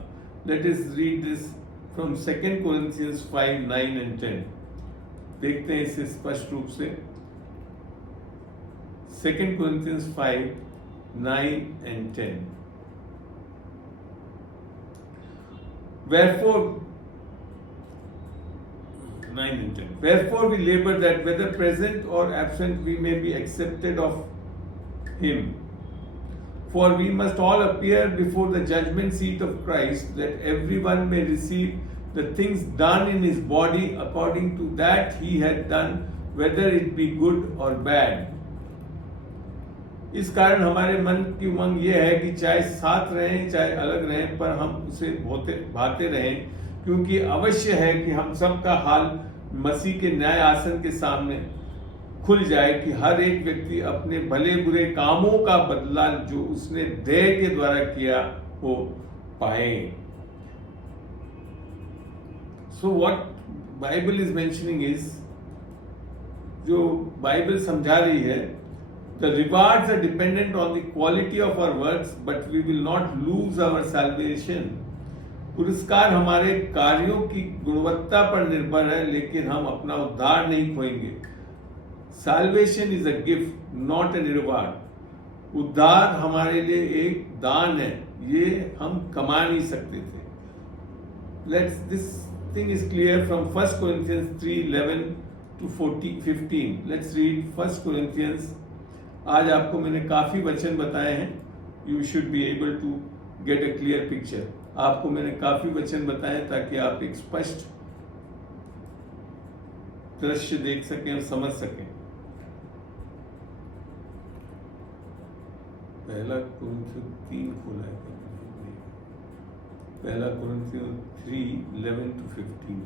Let us read this from 2 Corinthians 5, 9 and 10. देखते हैं इसे स्पष्ट रूप से. 2 Corinthians 5, 9 and 10. Wherefore 9 and 10. Wherefore we labor that whether present or absent we may be accepted of him. For we must all appear before the judgment seat of Christ, that everyone may receive the things done in his body according to that he had done, whether it be good or bad. इस कारण हमारे मन की उमंग यह है कि चाहे साथ रहें चाहे अलग रहें, पर हम उसे भाते रहें, क्योंकि अवश्य है कि हम सब का हाल मसीह के न्याय आसन के सामने खुल जाए, कि हर एक व्यक्ति अपने भले बुरे कामों का बदला जो उसने देह के द्वारा किया हो पाए. So what Bible is mentioning is, जो बाइबल समझा रही है, the rewards are dependent on the quality of our works, but we will not lose our salvation. पुरस्कार हमारे कार्यों की गुणवत्ता पर निर्भर है, लेकिन हम अपना उद्धार नहीं खोएंगे. Salvation is a gift, not a reward. उद्धार हमारे लिए एक दान है, ये हम कमा नहीं सकते थे. This thing is clear from 1 Corinthians 3:11 to 15. Let's read 1 Corinthians. आज आपको मैंने काफी वचन बताए हैं. You should be able to get a clear picture. आपको मैंने काफी वचन बताए ताकि आप एक स्पष्ट दृश्य देख सकें और समझ सकें. पहला कुरिन्थियों 3 खोला है, पहला कुरिन्थियों 3:11 to 15.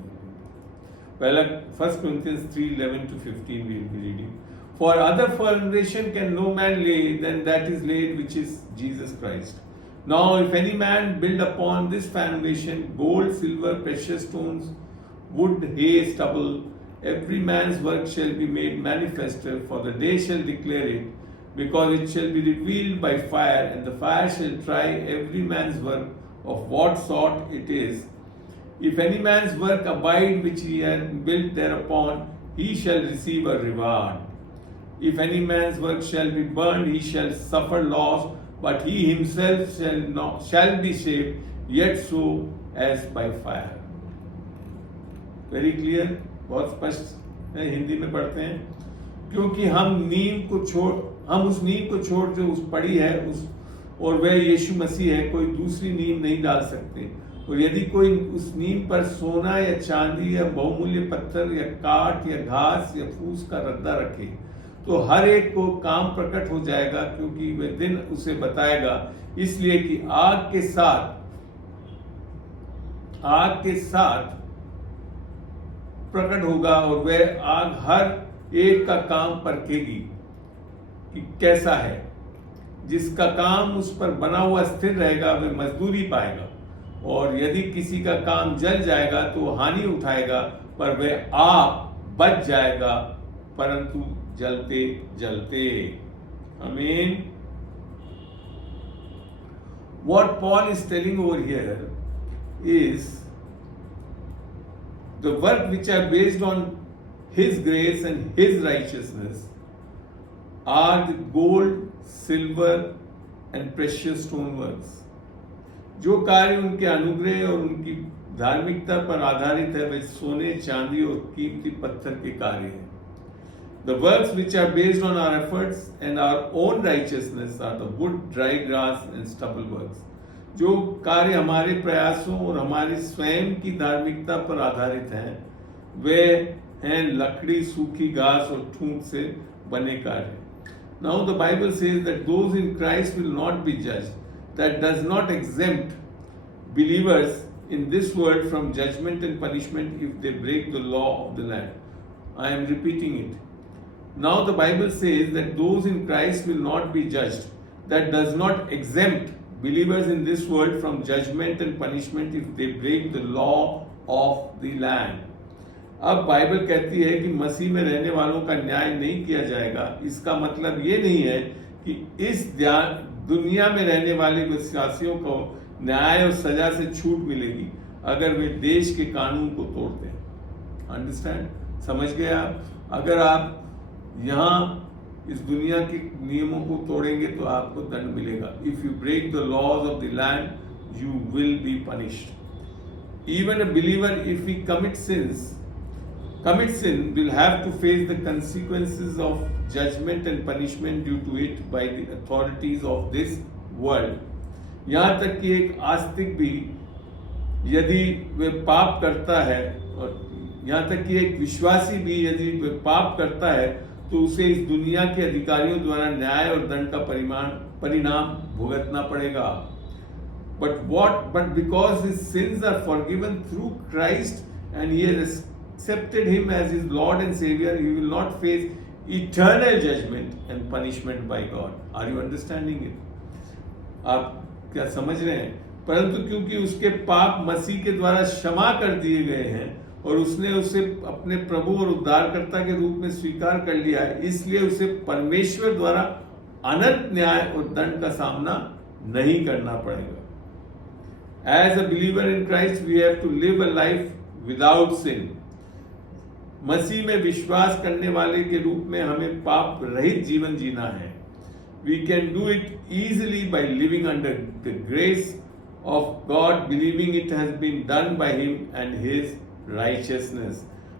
पहला 1 Corinthians 3:11 to 15 we will be reading. For other foundation can no man lay than that is laid, which is Jesus Christ. Now if any man build upon this foundation gold, silver, precious stones, wood, hay, stubble, every man's work shall be made manifest, for the day shall declare it, because it shall be revealed by fire, and the fire shall try every man's work of what sort it is. If any man's work abide which he hath built thereupon, he shall receive a reward. If any man's work shall be burned, he shall suffer loss, but he himself shall be saved, yet so as by fire. Very clear, बहुत स्पष्ट है. हिंदी में पढ़ते हैं. क्योंकि हम उस नींव को छोड़ जो उस पड़ी है उस और वह यीशु मसीह है, कोई दूसरी नींव नहीं डाल सकते. और यदि कोई उस नींव पर सोना या चांदी या बहुमूल्य पत्थर या काठ या घास या फूस का रद्दा रखे, तो हर एक को काम प्रकट हो जाएगा, क्योंकि वह दिन उसे बताएगा. इसलिए कि आग के साथ प्रकट होगा, और वह आग हर एक का काम परखेगी कि कैसा है. जिसका काम उस पर बना हुआ स्थिर रहेगा वह मजदूरी पाएगा, और यदि किसी का काम जल जाएगा तो हानि उठाएगा, पर वह आप बच जाएगा, परंतु जलते जलते. आमीन. What Paul is telling over here is the work which are based on his grace and his righteousness are the gold, silver and precious stone works. जो कार्य उनके अनुग्रह और उनकी धार्मिकता पर आधारित है, वे सोने, चांदी और कीमती पत्थर के कार्य हैं. The works which are based on our efforts and our own righteousness are the wood, dry grass and stubble works. जो कार्य हमारे प्रयासों और हमारी स्वयं की धार्मिकता पर आधारित हैं, वे हैं लकड़ी, सूखी घास और ठूंठ से बने कार्य. Now the Bible says that those in Christ will not be judged. That does not exempt believers in this world from judgment and punishment if they break the law of the land. I am repeating it. Now the Bible says that those in Christ will not be judged. that does not exempt believers in this world from judgment and punishment if they break the law of the land. अब Bible कहती है कि मसीह में रहने वालों का न्याय नहीं किया जाएगा। इसका मतलब ये नहीं है कि इस दुनिया में रहने वाले विश्वासियों को न्याय और सजा से छूट मिलेगी अगर वे देश के कानून को तोड़ते हैं। अंडरस्टैंड? समझ गए आप? अगर आप यहाँ इस दुनिया के नियमों को तोड़ेंगे तो आपको दंड मिलेगा। If you break the laws of the land you will be punished. Even a believer if he commit sin will have to face the consequences of judgment and punishment due to it by the authorities of this world. यहाँ तक कि एक आस्तिक भी यदि वे पाप करता है, और यहाँ तक कि एक विश्वासी भी यदि वे पाप करता है तो उसे इस दुनिया के अधिकारियों द्वारा न्याय और दंड का परिणाम भुगतना पड़ेगा। But because his sins are forgiven through Christ and he has accepted him as his Lord and Savior, he will not face eternal judgment and punishment by God. Are you understanding it? आप क्या समझ रहे हैं? परंतु क्योंकि उसके पाप मसीह के द्वारा क्षमा कर दिए गए हैं और उसने उसे अपने प्रभु और उद्धारकर्ता के रूप में स्वीकार कर लिया है, इसलिए उसे परमेश्वर द्वारा अनंत न्याय और दंड का सामना नहीं करना पड़ेगा। As a believer in Christ, we have to live a life without sin. मसीह में विश्वास करने वाले के रूप में हमें पाप रहित जीवन जीना है। We can do it easily by living under the grace of God, believing it has been done by Him and His righteousness.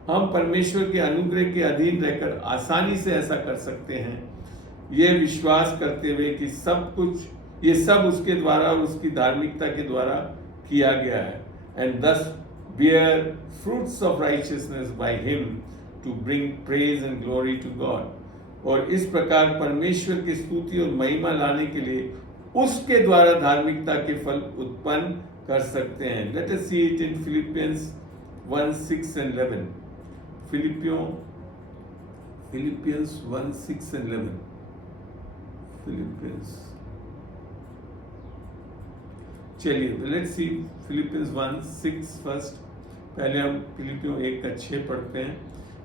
हम परमेश्वर के अनुग्रह के अधीन रहकर आसानी से ऐसा कर सकते हैं, ये विश्वास करते हुए कि ये सब उसके द्वारा और उसकी धार्मिकता के द्वारा किया गया है। And thus bear fruits of righteousness by Him to bring praise and glory to God. और इस प्रकार परमेश्वर की स्तुति और महिमा लाने के लिए उसके द्वारा धार्मिकता के फल उत्पन्न कर सकते हैं। Let us see it in Philippians 1:6 and 11. Philippians 1:6 and 11. चलिए, let's see Philippians 1:6 first. पहले हम फिलिपियों 1:6 पढ़ते हैं।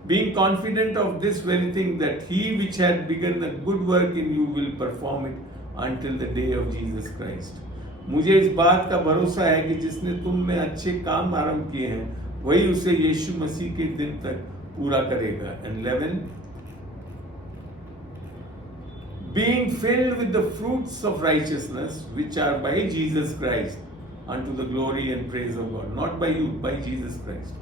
Being confident of this very thing, that he which had begun a good work in you will perform it until the day of Jesus Christ. मुझे इस बात का भरोसा है कि जिसने तुम में अच्छे काम आरंभ किए हैं वही उसे यीशु मसीह के दिन तक पूरा करेगा। And 11, being filled with the fruits of righteousness which are by Jesus Christ unto the glory and praise of God. Not by you, by Jesus Christ.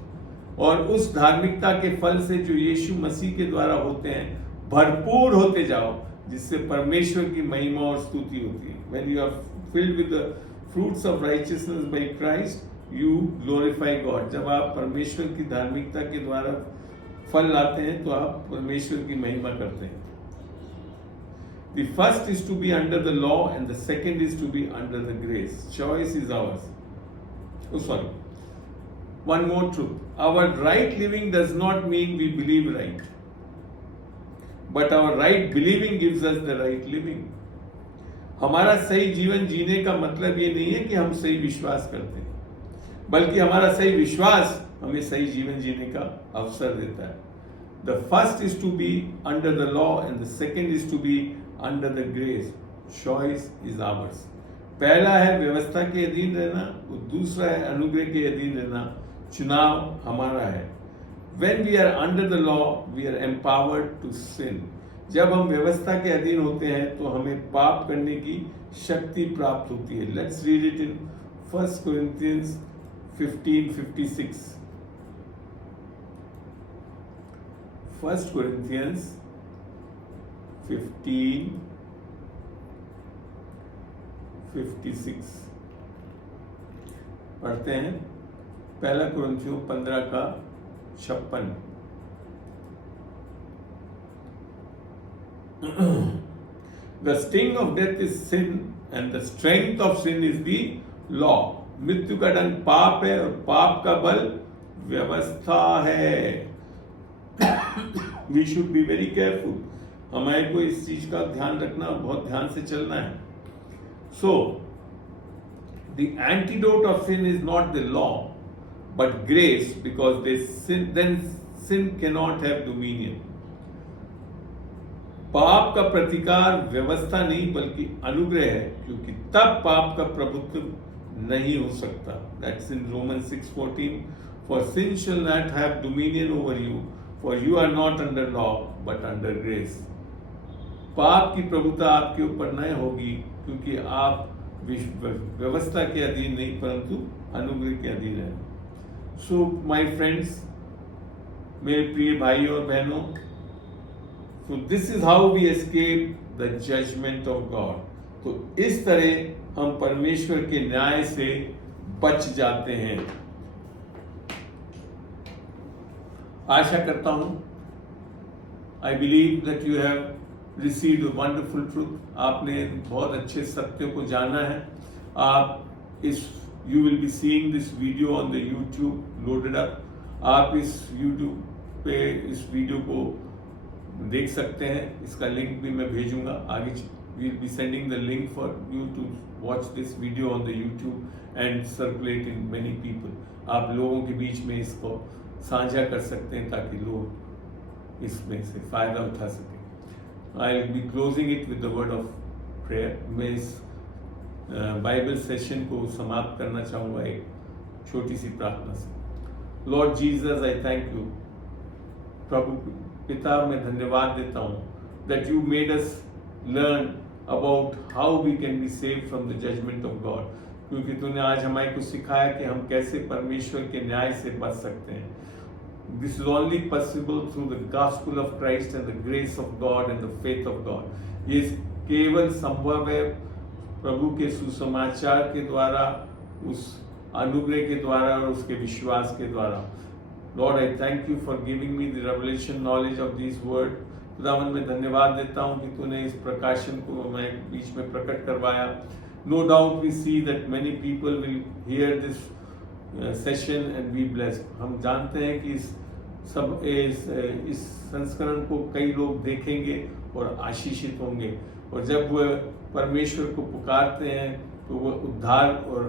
और उस धार्मिकता के फल से जो यीशु मसीह के द्वारा होते हैं भरपूर होते जाओ, जिससे परमेश्वर की महिमा और स्तुति होती है। When you are filled with the fruits of righteousness by Christ, you glorify God. जब आप परमेश्वर की धार्मिकता के द्वारा फल लाते हैं तो आप परमेश्वर की महिमा करते हैं। The first is to be under the law and the second is to be under the grace. Choice is ours. Oh, sorry. One more truth. Our right living does not mean we believe right. But our right believing gives us the right living. हमारा सही जीवन जीने का मतलब ये नहीं है कि हम सही विश्वास करते हैं, बल्कि हमारा सही विश्वास हमें सही जीवन जीने का अवसर देता है। The first is to be under the law and the second is to be under the grace. Choice is ours. पहला है व्यवस्था के अधीन रहना और दूसरा है अनुग्रह के अधीन रहना। चुनाव हमारा है। When we are under the law, we are empowered to sin. जब हम व्यवस्था के अधीन होते हैं तो हमें पाप करने की शक्ति प्राप्त होती है। Let's read it in 1 Corinthians 15:56. 1 Corinthians 15:56 पढ़ते हैं। पहला कुरिन्थियों 15:56। The sting of death is sin and the strength of sin is the law. मृत्यु का दंड पाप है और पाप का बल व्यवस्था है। We should be very careful. हमारे को इस चीज का ध्यान रखना, बहुत ध्यान से चलना है। So the antidote of sin is not the law but grace, because then sin cannot have dominion. पाप का प्रतिकार व्यवस्था नहीं बल्कि अनुग्रह है, क्योंकि तब पाप का प्रभुत्व नहीं हो सकता. That's in Romans 6:14. For sin shall not have dominion over you, for you are not under law but under grace. पाप की प्रभुता आपके ऊपर नहीं होगी, क्योंकि आप व्यवस्था के अधीन नहीं परंतु अनुग्रह के अधीन है. सो माय फ्रेंड्स, मेरे प्रिय भाई और बहनों, so this is how we escape the judgment of God. तो इस तरह हम परमेश्वर के न्याय से बच जाते हैं. आशा करता हूं, I believe that you have received a wonderful truth. आपने बहुत अच्छे सत्य को जाना है. आप इस you will be seeing this video on the YouTube loaded up. आप इस YouTube पे इस वीडियो को देख सकते हैं. इसका लिंक भी मैं भेजूंगा आगे. We'll be sending the link for you to watch this video on the YouTube and circulate in many people. आप लोगों के बीच में इसको साझा कर सकते हैं ताकि लोग इसमें से फायदा उठा सकें. I'll be closing it with the word of prayer. मैं इस बाइबल सेशन को समाप्त करना चाहूँगा एक छोटी सी प्रार्थना से. Lord Jesus, I thank you. प्रभु पिता, मैं धन्यवाद देता हूँ that you made us learn about how we can be saved from the judgment of God. क्योंकि तूने आज हमारे को सिखाया कि हम कैसे परमेश्वर के न्याय से बच सकते हैं. This is only possible through the gospel of Christ and the grace of God and the faith of God. ये केवल संभव है प्रभु के सुसमाचार के द्वारा, उस अनुग्रह के द्वारा और उसके विश्वास के द्वारा. Lord, I thank you for giving me the revelation knowledge of these words. खुदावन, मैं धन्यवाद देता हूँ कि तूने इस प्रकाशन को मैं बीच में प्रकट करवाया. No doubt we see that many people will hear this session and be blessed. हम जानते हैं कि इस संस्करण को कई लोग देखेंगे और आशीषित होंगे, और जब वह परमेश्वर को पुकारते हैं तो वह उद्धार और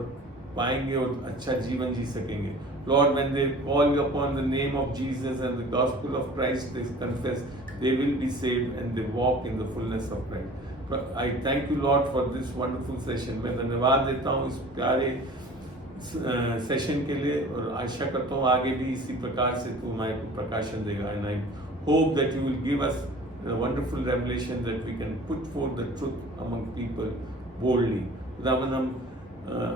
पाएंगे और अच्छा जीवन जी सकेंगे. Lord, when they call upon the name of Jesus and the gospel of Christ, they confess, they will be saved and they walk in the fullness of Christ. I thank you, Lord, for this wonderful session. मैं धन्यवाद देता हूँ इस प्यारे session के लिए, और आशा करता हूँ आगे भी इसी प्रकार से तू हमारे प्रकाशन देगा. And I hope that you will give us a wonderful revelation that we can put forth the truth among people boldly. खुदावन, हम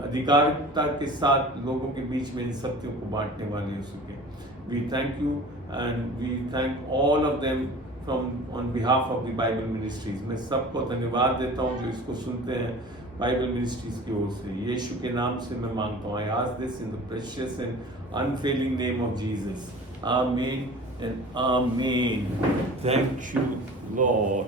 अधिकारता के साथ लोगों के बीच में इन सत्यों को बांटने वाले हो सके. We thank you and we thank all of them on behalf of the Bible Ministries. मैं सबको धन्यवाद देता हूँ जो इसको सुनते हैं Bible Ministries की ओर से. यीशु के नाम से मैं मांगता हूँ. I ask this in the precious and unfailing name of Jesus. Amen and Amen. Thank you, Lord.